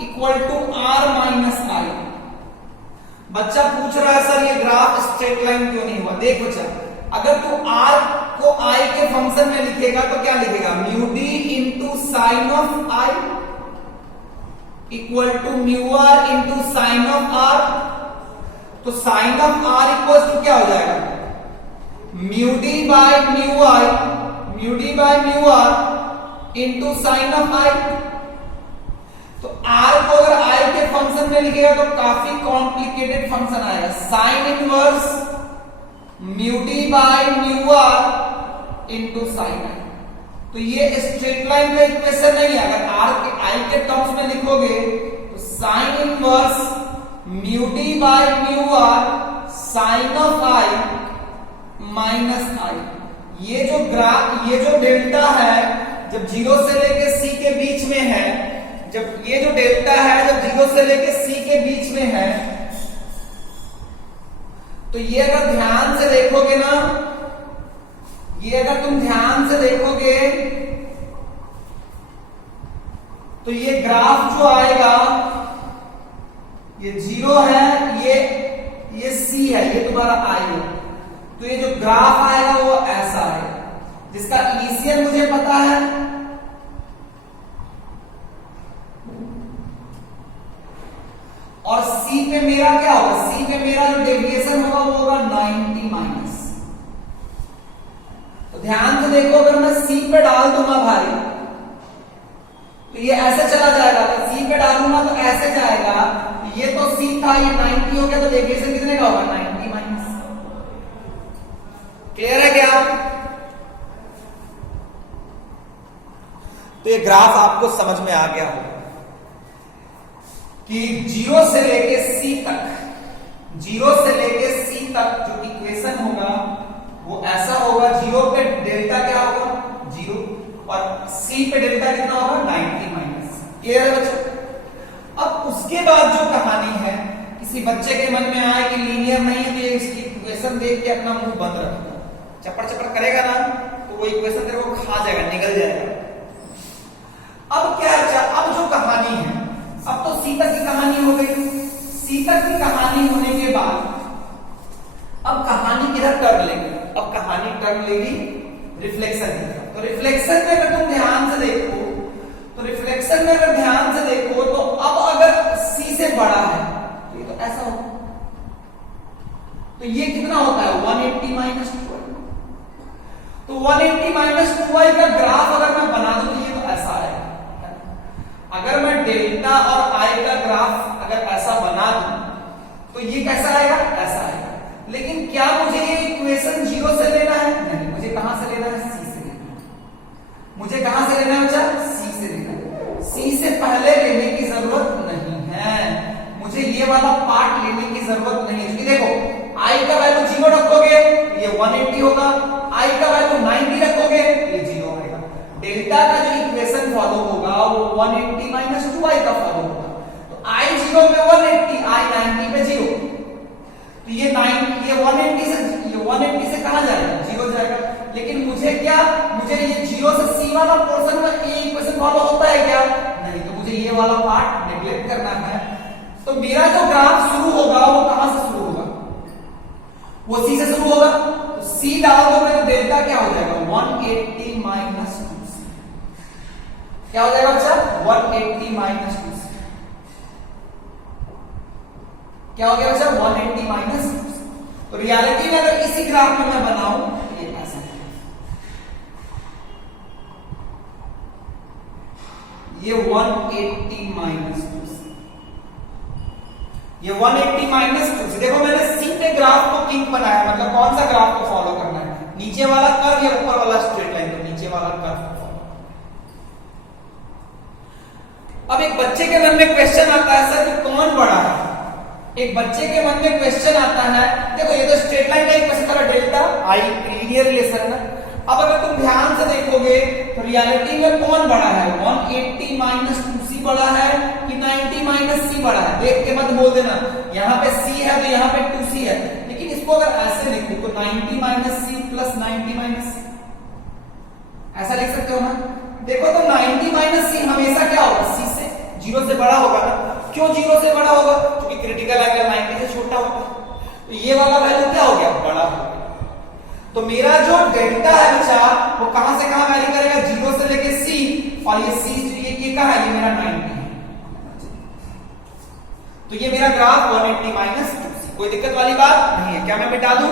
equal to r minus I. बच्चा पूछ रहा है सर ये ग्राफ स्ट्रेट लाइन क्यों नहीं हुआ? देख बच्चा, अगर तू r को i के फंक्शन में लिखेगा तो क्या लिखेगा? Mu d into sine of i equal to mu r into sine of r। तो sine of r equal to क्या हो जाएगा? Mu d by mu i, mu d by mu r into sine of i। तो r को अगर i के function में लिखेगा तो काफी कॉम्प्लिकेटेड फंक्शन आएगा। Sign inverse mu d by mu r into sign i। तो ये स्ट्रेट लाइन का इक्वेशन नहीं है। अगर r के i के टर्म्स में लिखोगे तो sine inverse mu d by mu r sine of i minus i। ये जो डेल्टा है जब 0 से लेके c के बीच में है, जब ये जो डेल्टा है जब 0 से लेके c के बीच में है, तो ये अगर ध्यान से देखोगे ना, ये अगर तुम ध्यान से देखोगे तो ये ग्राफ जो आएगा ये 0 है, ये c है, ये तुम्हारा i है। तो ये जो ग्राफ आएगा वो ऐसा है, जिसका इनिशियल मुझे पता है, और C पे मेरा क्या होगा? C पे मेरा जो डेविएशन होगा वो होगा 90 माइनस। तो ध्यान से देखो, अगर मैं C पे डाल दूंगा भाई तो ये ऐसे चला जाएगा। तो C पे डालूंगा तो ऐसे जाएगा। तो ये तो C था, ये 90 हो गया, तो डेविएशन कितने का होगा? 90 माइनस। क्लियर है क्या? तो ये ग्राफ आपको समझ में आ गया हो कि जीरो से लेके सी तक, जीरो से लेके सी तक जो इक्वेशन होगा वो ऐसा होगा। जीरो पे डेल्टा क्या होगा? जीरो, और सी पे डेल्टा कितना होगा? 90 माइनस। क्लियर है बच्चों? अब उसके बाद जो कहानी है, किसी बच्चे के मन में आए कि लीनियर नहीं है तो ये इसकी इक्वेशन देख के अपना मुंह बंद रखेगा, चपड़ चपड़ करेगा ना तो वो इक्वेशन तेरे को खा जाएगा, निकल जाएगा। अब क्या, अब जो कहानी है, अब तो सी तक की कहानी हो गई। सी तक की कहानी होने के बाद अब कहानी किधर टर्न लेगी? अब कहानी टर्न लेगी रिफ्लेक्शन की तरफ। तो रिफ्लेक्शन में अगर तुम ध्यान से देखो, तो रिफ्लेक्शन में अगर ध्यान से देखो तो अब अगर सी से बड़ा है तो ये तो ऐसा होगा, तो ये कितना होता है? 180 माइनस 2i। तो 180 माइनस 2i का ग्राफ अगर मैं बना दूं तो ये तो ऐसा आएगा। अगर मैं डेल्टा और आई का ग्राफ अगर ऐसा बना दूं तो ये कैसा आएगा? ऐसा आएगा। लेकिन क्या मुझे ये इक्वेशन जीरो से लेना है? नहीं, मुझे कहां से लेना है? सी से लेना है। मुझे कहां से लेना है बच्चा? सी से लेना है। सी से पहले लेने की जरूरत नहीं है, मुझे ये वाला पार्ट लेने की जरूरत नहीं है। क्योंकि देखो आई का वैल्यू जीरो रखोगे ये 180 होगा, आई का वैल्यू 90 रखोगे ये जीरो आएगा। डेल्टा का जो इक्वेशन फॉलो होगा वो 180 माइनस 2i का फॉलो होगा। तो आई जीरो पे 180, आई 90 पे जीरो, तो ये 180 से कहां जाएगा? जीरो जाएगा। लेकिन मुझे क्या, मुझे ये जीरो से सी वाला पोर्शन में ये इक्वेशन फॉलो होता है क्या? नहीं, तो मुझे ये वाला पार्ट नेग्लेक्ट करना है। तो मेरा जो ग्राफ शुरू होगा वो कहां से शुरू होगा? वो सी से शुरू होगा। तो सी डाल दो तो डेल्टा क्या हो जाएगा? 180 माइनस 2c। क्या हो जाएगा बच्चा? 180 माइनस 2c। क्या हो गया बच्चा? 180 माइनस 2c। तो रियलिटी में अगर इसी ग्राफ में मैं बनाऊं तो ये ऐसा है, ये 180 माइनस 2c, ये 180 माइनस 2c। देखो मैंने सी पे ग्राफ को किंग बनाया, मतलब कौन सा ग्राफ को फॉलो करना है? नीचे वाला कर्व या ऊपर वाला स्ट्रेट लाइन? तो नीचे वाला कर्व को फॉलो। अब एक बच्चे के मन में क्वेश्चन आता है सर कि कौन बड़ा है? एक बच्चे के मन में क्वेश्चन आता है, देखो ये तो स्ट्रेट लाइन का इक्वेशन था, डेल्टा आई लीनियर रिलेशन है। अब अगर तुम ध्यान से देखोगे तो रियलिटी में कौन बड़ा है? 180 माइनस 2c बड़ा है कि 90 माइनस c बड़ा है? देख के मत बोल देना, यहाँ पे c है तो यहाँ पे 2c है। लेकिन इसको अगर ऐसे लिखो तो 90 minus c plus 90 minus c, ऐसा लिख सकते हो ना? देखो तो 90 माइनस c हमेशा क्या होगा? c से, जीरो से बड़ा होगा ना? क्यों जीरो से बड़ा होगा? क्योंकि क्रिटिकल एंगल 90 से छोटा होगा। तो ये वाला वैल्यू क्या हो गया? बड़ा हो गया। तो मेरा जो डेल्टा है बच्चा वो कहां से कहां वैरी करेगा? जीरो से लेके सी, और ये सी ये कहां है? ये मेरा 90 है। तो ये मेरा ग्राफ 180 माइनस 2c, कोई दिक्कत वाली बात नहीं है। क्या मैं मिटा दूं?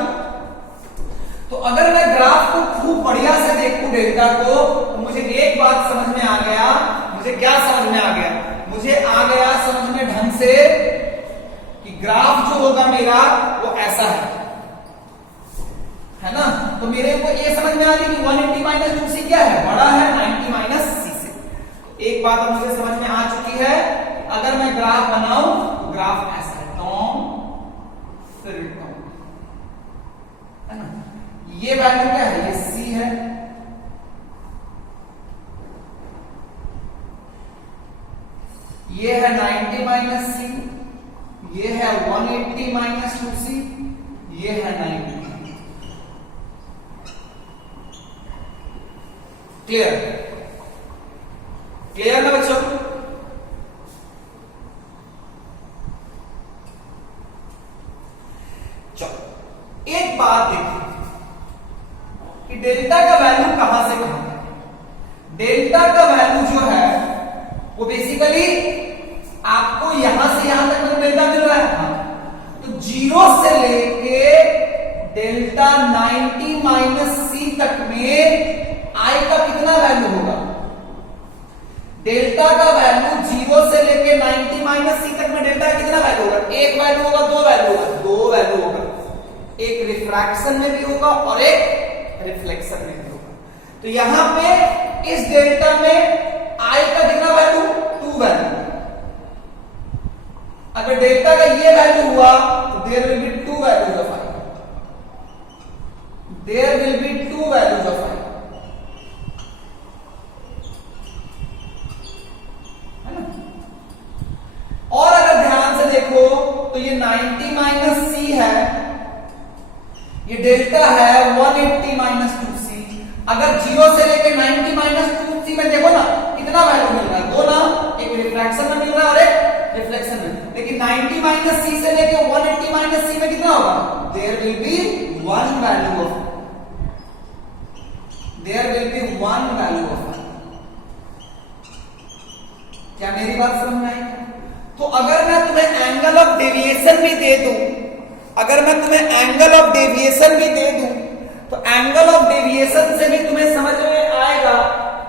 तो अगर मैं ग्राफ को खूब बढ़िया से देखूं डेल्टा को, तो मुझे एक बात समझ में आ गया। मुझे क्या समझ में आ गया? मुझे आ गया समझ में ढंग से कि ग्राफ जो होगा मेरा वो ऐसा है ना? तो मेरे को ये समझ में आ गई कि 180 माइनस 2c क्या है? बड़ा है 90 माइनस c से। तो एक बात अब मुझे समझ में आ चुकी है, अगर मैं ग्राफ बनाऊं तो ग्राफ ऐसा है, टॉम फिर टॉम, है ना? ये वैल्यू क्या है? ये c है, ये है 90 माइनस c, ये है 180 माइनस 2c, ये है 90। क्लियर? क्लियर ना बच्चों? चलो एक बात देखिए कि डेल्टा का वैल्यू कहां से कहां है? डेल्टा का वैल्यू जो है वो बेसिकली आपको यहां से यहां तक तो डेल्टा मिल रहा है। तो जीरो से लेके डेल्टा 90 माइनस c तक में आई का कितना वैल्यू होगा? डेल्टा का वैल्यू जीरो से लेके 90 माइनस c तक में डेल्टा का कितना वैल्यू होगा? एक वैल्यू होगा, दो वैल्यू होगा? दो वैल्यू होगा। एक रिफ्रैक्शन में भी होगा और एक रिफ्लेक्शन में भी होगा। तो यहां पे इस डेल्टा में आई का कितना वैल्यू, 2 वैल्यू। अगर डेल्टा का ये वैल्यू हुआ तो there will be 2 values of I, there will be 2 values of I, है ना। और अगर ध्यान से देखो तो ये 90 माइनस सी है, ये डेल्टा है 180 माइनस 2c। अगर 0 से लेकर 90 माइनस 2c में देखो ना कितना वैल्यू मिल रहा है, दो ना, एक रिफ्रैक्शन में मिल रहा है और एक रिफ्लेक्शन में। लेकिन 90 माइनस सी से लेकर 180 माइनस सी में कितना होगा, there will be 1 value of, there will be 1 value of. क्या मेरी बात समझ में आई? तो अगर मैं तुम्हें एंगल ऑफ डेविएशन भी दे दूं, अगर मैं तुम्हें एंगल ऑफ डेविएशन भी दे दूं, तो एंगल ऑफ डेविएशन से भी तुम्हें समझ में आएगा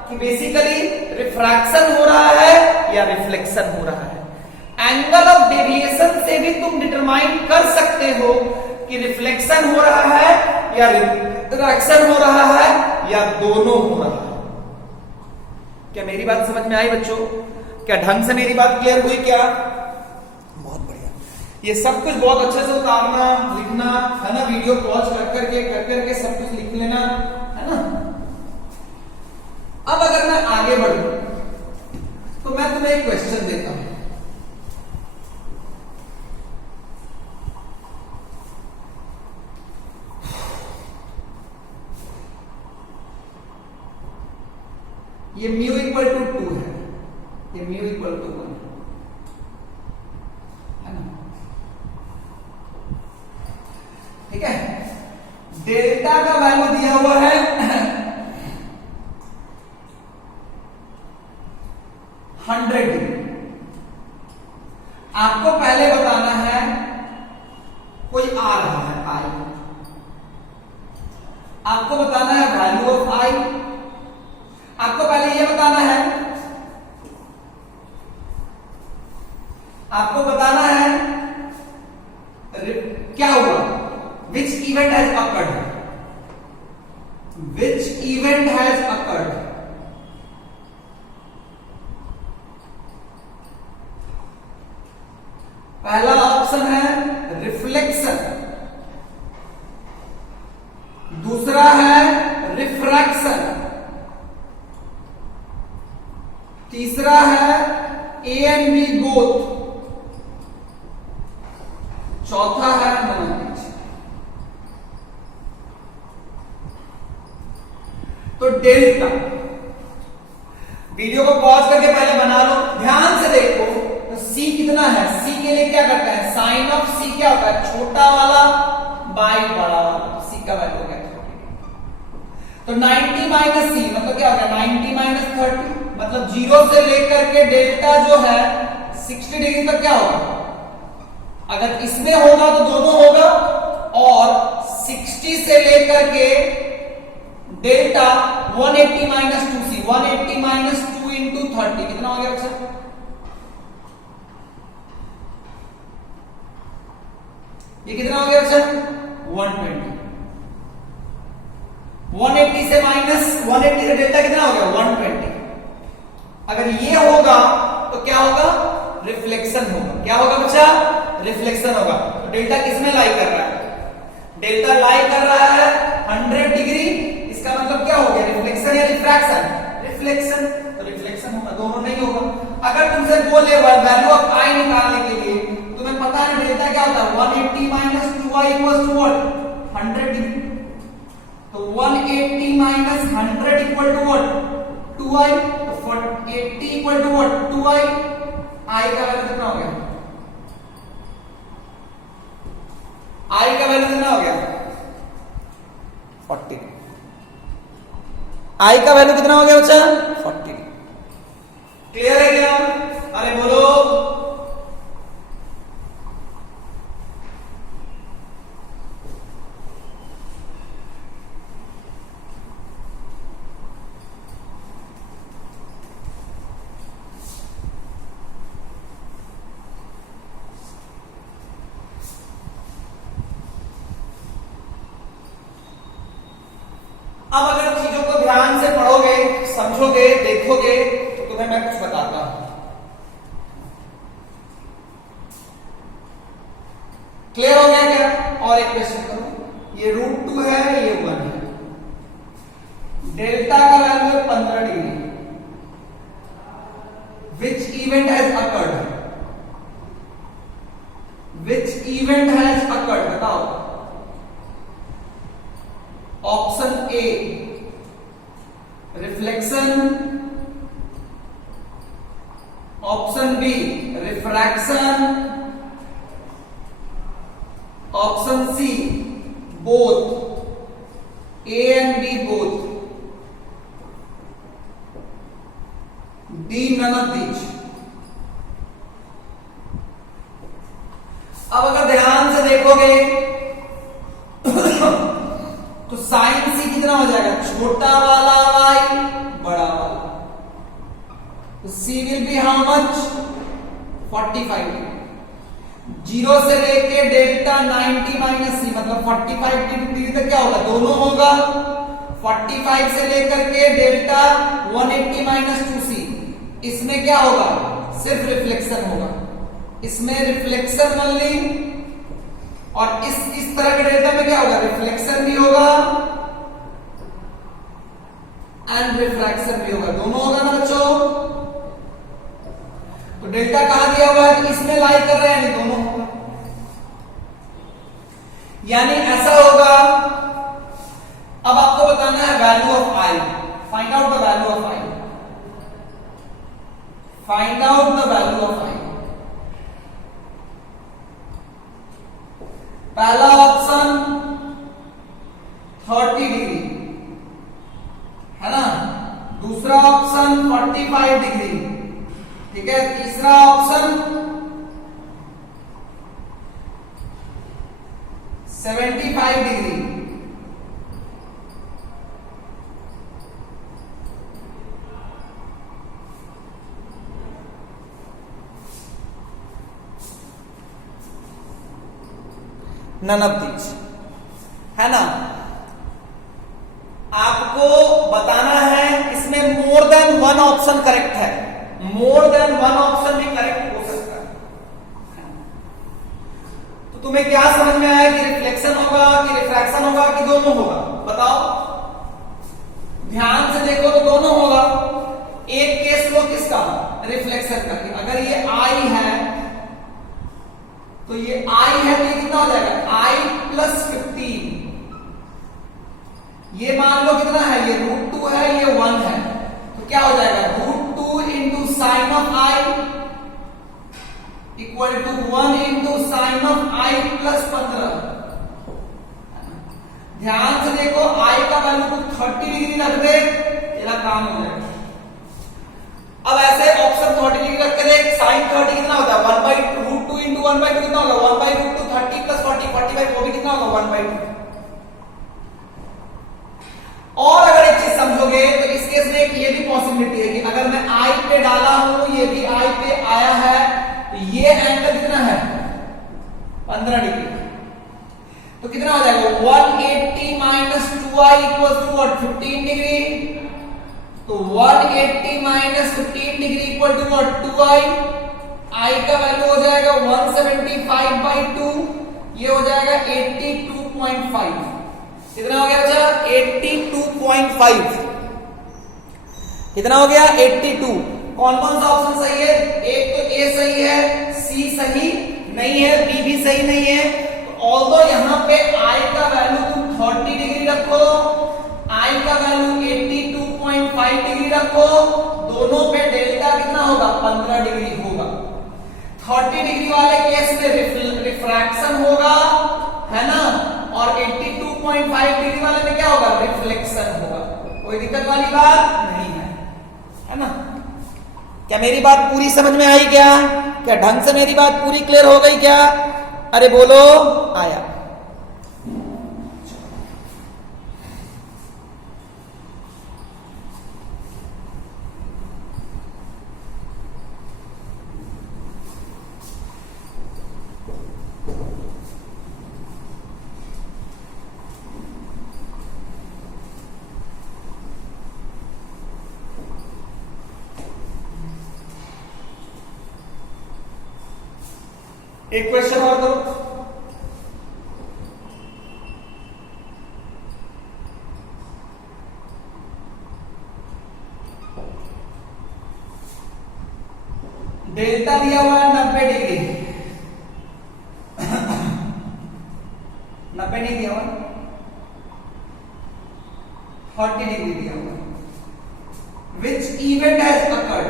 कि बेसिकली रिफ्रैक्शन हो रहा है या रिफ्लेक्शन हो रहा है। एंगल ऑफ डेविएशन से भी तुम डिटरमाइन कर सकते हो कि रिफ्लेक्शन हो रहा है या रिफ्रैक्शन हो रहा है या दोनों हो रहा है। क्या मेरी बात समझ में आई बच्चों? क्या ढंग से मेरी बात क्लियर हुई? क्या बहुत बढ़िया। ये सब कुछ बहुत अच्छे से उतारना, लिखना है ना, वीडियो पॉज कर करके सब कुछ लिख लेना, है ना। अब अगर मैं आगे बढ़ूं तो मैं तुम्हें एक क्वेश्चन देता हूं। ये म्यू इक्वल टू 2 है, ये म्यू इक्वल टू 1 है ना, ठीक है। डेल्टा का वैल्यू दिया हुआ है 100 डिग्री। आपको पहले बताना है कोई आ रहा है आई, आपको बताना है वैल्यू ऑफ आई, आपको पहले यह बताना है, आपको बताना है क्या हुआ, which event has occurred, which event has occurred. पहला ऑप्शन है रिफ्लेक्शन, दूसरा है रिफ्रैक्शन, तीसरा है ए एंड बी बोथ, चौथा है नॉन। तो डेल्टा, वीडियो को पॉज करके पहले बना लो, ध्यान से देखो। तो सी कितना है, सी के लिए क्या करता है, साइन ऑफ सी क्या होता है, छोटा वाला बाई बड़ा वाला, तो सी का वैल्यू हो गया। तो 90 माइनस सी मतलब क्या होगा, 90 माइनस 30, मतलब 0 से लेकर के डेल्टा जो है 60 डिग्री तक क्या होगा। अगर इसमें होगा तो दोनों होगा, और 60 से लेकर के delta 180 minus 2c, 180 minus 2 into 30 कितना हो गया बच्चा, ये कितना हो गया बच्चा 120। 180 से माइनस 180 से डेल्टा कितना हो गया 120। अगर ये होगा तो क्या होगा, रिफ्लेक्शन होगा। क्या होगा बच्चा, रिफ्लेक्शन होगा। तो डेल्टा किसमें लाई कर रहा है, डेल्टा लाई कर रहा है 100 डिग्री, इसका मतलब क्या हो गया, रिफ्लेक्शन या रिफ्रैक्शन, रिफ्लेक्शन। तो रिफ्लेक्शन होगा, दोनों नहीं होगा। अगर तुमसे बोले वैल्यू ऑफ आई निकालने के लिए, तुम्हें पता है डेल्टा क्या होता है, 180 minus 2i equals to what, 100 degree. तो 180 minus 100 equal to what, 2i। तो 80 इक्वल टू व्हाट, 2i। आई का वैल्यू कितना हो गया, आई का वैल्यू कितना हो गया 40। आई का वैल्यू कितना हो गया बच्चा 40। क्लियर है क्या, अरे बोलो। ध्यान से पढ़ोगे, समझोगे, देखोगे तो तुम्हें मैं कुछ बताता हूं। क्लियर हो गया क्या? और एक क्वेश्चन करो, ये √2 है, ये 1 है, डेल्टा का वैल्यू है 15 degree. Which event has occurred? Which event has occurred? बताओ। Option A reflection, option B refraction, option C both, A and B both, D none of these. अब अगर ध्यान से देखोगे तो साइन सी कितना हो जाएगा? छोटा वाला y, बड़ा वाला। तो C will be how much? 45 degree. 0 से लेके डेल्टा 90 माइनस सी मतलब 45 डिग्री तक क्या होगा? दोनों होगा। 45 से लेकर के डेल्टा 180 माइनस 2c, इसमें क्या होगा? सिर्फ रिफ्लेक्शन होगा। इसमें रिफ्लेक्शन ओनली, और इस तरह के डेल्टा में क्या होगा? रिफ्लेक्शन भी होगा एंड रिफ्रैक्शन भी होगा, दोनों होगा ना बच्चों। तो डेल्टा कहां दिया हुआ है? इसमें लाई कर रहे हैं, दोनों होगा। यानी ऐसा होगा। अब आपको बताना है value of I. Find out the value of I. Find out the value of I. पहला ऑप्शन 30 डिग्री है ना, दूसरा ऑप्शन 45 डिग्री, ठीक है, तीसरा option 75 degree. None of these, है ना। आपको बताना है इसमें more than one option correct है, मोर देन वन ऑप्शन भी करेक्ट हो सकता है। तो तुम्हें क्या समझ में आया कि रिफ्लेक्शन होगा कि रिफ्रैक्शन होगा कि दोनों होगा? बताओ, ध्यान से देखो तो दोनों होगा। एक केस लो किसका? रिफ्लेक्शन का। अगर ये आई है तो ये आई है तो ये कितना हो जाएगा? I plus 15। ये मान लो कितना है? ये √2 है, ये 1 है, तो क्या हो जाएगा? √2 into sine of I equal to 1 into sine of I plus 15। ध्यान से देखो, आई का वैल्यू 30 डिग्री रख दे, तेरा काम हो जाएगा। अब ऐसे ऑप्शन 30 डिग्री रख के देख, साइन 30 कितना होता है? 1/√2 इंटू 1/2 कितना होगा? 1/√2 30 प्लस 40 45, वो भी कितना होगा? 1/2। और अगर एक चीज समझोगे तो इस केस में एक ये भी पॉसिबिलिटी है कि अगर मैं आई पे डाला हूं, ये भी आई पे आया है, तो ये एंगल कितना है? 15 डिग्री। तो कितना हो जाएगा? 180 minus 2i equal to 15 degree. तो 180 minus 15 degree equal to 2i। i का वैल्यू हो जाएगा 175/2, ये हो जाएगा 82.5। कितना हो गया बच्चा? 82.5। कितना हो गया? 82। कौन कौन सा ऑप्शन सही है? एक तो ए सही है, सी सही नहीं है, बी भी सही नहीं है। तो ऑल्दो यहां पे आई का वैल्यू तुम 30 डिग्री रखो, आई का वैल्यू 82.5 डिग्री रखो, दोनों पे डेल्टा कितना होगा? 15 डिग्री होगा। 30 डिग्री वाले केस में रिफ्रैक्शन होगा, है ना, और 82.5 डिग्री वाले में क्या होगा? रिफ्लेक्शन होगा। कोई दिक्कत वाली बात नहीं है ना। क्या मेरी बात पूरी समझ में आई? क्या ढंग से मेरी बात पूरी क्लियर हो गई क्या? अरे बोलो आया। एक क्वेश्चन और करो। डेल्टा दिया हुआ है 90 डिग्री, 90 नहीं दिया हुआ, 40 डिग्री दिया हुआ। Which event has occurred,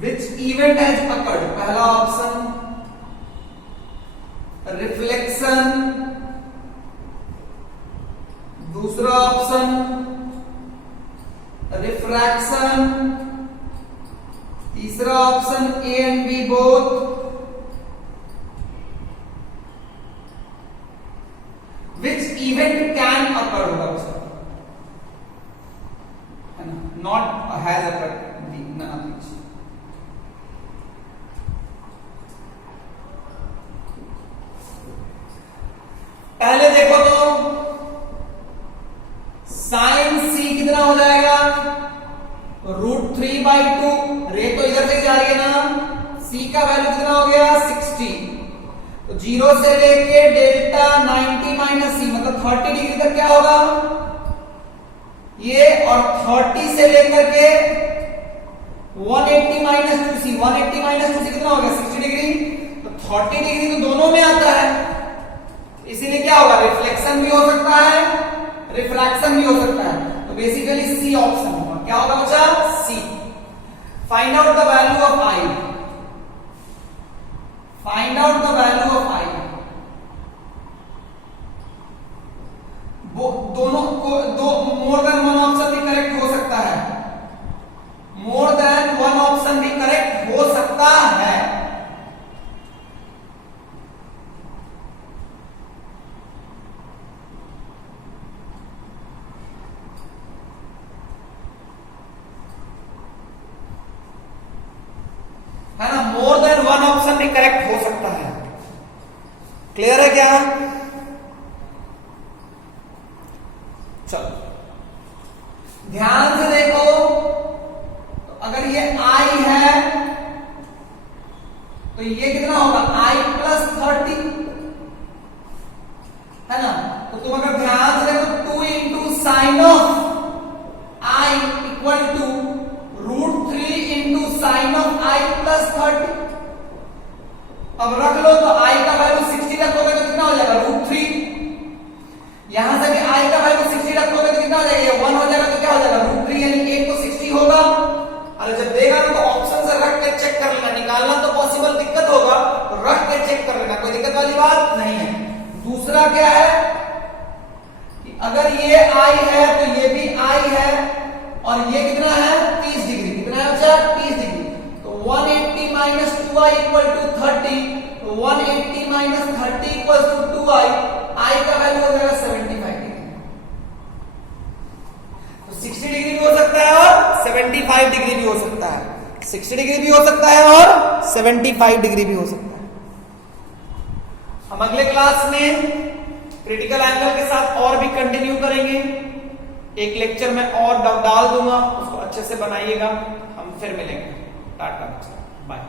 which event has occurred, पहला ऑप्शन रिफ्लेक्शन, दूसरा ऑप्शन रिफ्रैक्शन, तीसरा option A and B both, which event can occur होगा उसका, है ना, नॉट हैज अकर्ड, पहले देखो तो साइन सी कितना हो जाएगा, √3/2, रे तो इधर से जा रही है ना, सी का वैल्यू कितना हो गया 60, तो 0 से लेके डेल्टा 90 माइनस सी मतलब 30 डिग्री तक क्या होगा ये, और 30 से लेकर के 180 माइनस 2c, 180 माइनस 2c कितना हो गया 60 डिग्री, तो 30 डिग्री तो दोनों में आता है, इसीलिए क्या होगा रिफ्लेक्शन भी हो सकता है, रिफ्रैक्शन भी हो सकता है, तो बेसिकली सी ऑप्शन होगा। क्या होगा बच्चा, C. Find out the value of I, find out the value of I, दोनों को दो मोर देन वन ऑप्शन भी करेक्ट हो सकता है, मोर देन वन ऑप्शन भी करेक्ट हो सकता है, है ना, मोर देन वन ऑप्शन भी करेक्ट हो सकता है। क्लियर है क्या, चलो ध्यान से देखो, तो अगर ये आई है तो ये कितना होगा आई प्लस 30, है ना, तो तुम अगर ध्यान से देखो 2 into sine of I equal to √3 into sine of I plus 30, अब रख लो तो आई का वैल्यू 60 रखोगे तो कितना हो जाएगा √3, यहां से भी आई का वैल्यू 60 रखोगे तो कितना हो जाएगा 1 हो जाएगा, तो क्या हो जाएगा √3 यानी 1 तो 60 होगा। अरे जब देगा ना तो ऑप्शन से रख के चेक कर लेना, निकालना तो पॉसिबल दिक्कत होगा, तो रख के चेक कर लेना, कोई दिक्कत वाली बात नहीं है। दूसरा क्या है कि अगर ये आई है तो ये भी आई है, और ये कितना है 30 डिग्री, कितना है बच्चा 30 डिग्री, तो 180 माइनस 2i इक्वल टू 30, तो 180 माइनस 30 इक्वल टू 2i, आई का वैल्यू हो जाएगा 75 डिग्री, तो 60 डिग्री भी हो सकता है और 75 डिग्री भी हो सकता है, 60 डिग्री भी हो सकता है और 75 डिग्री भी हो सकता है। हम अगले क्लास में क्रिटिकल एंगल के साथ और भी कंटिन्यू करेंगे, एक लेक्चर में और डाल दूंगा, उसको अच्छे से बनाइएगा, हम फिर मिलेंगे, टाटा बाय।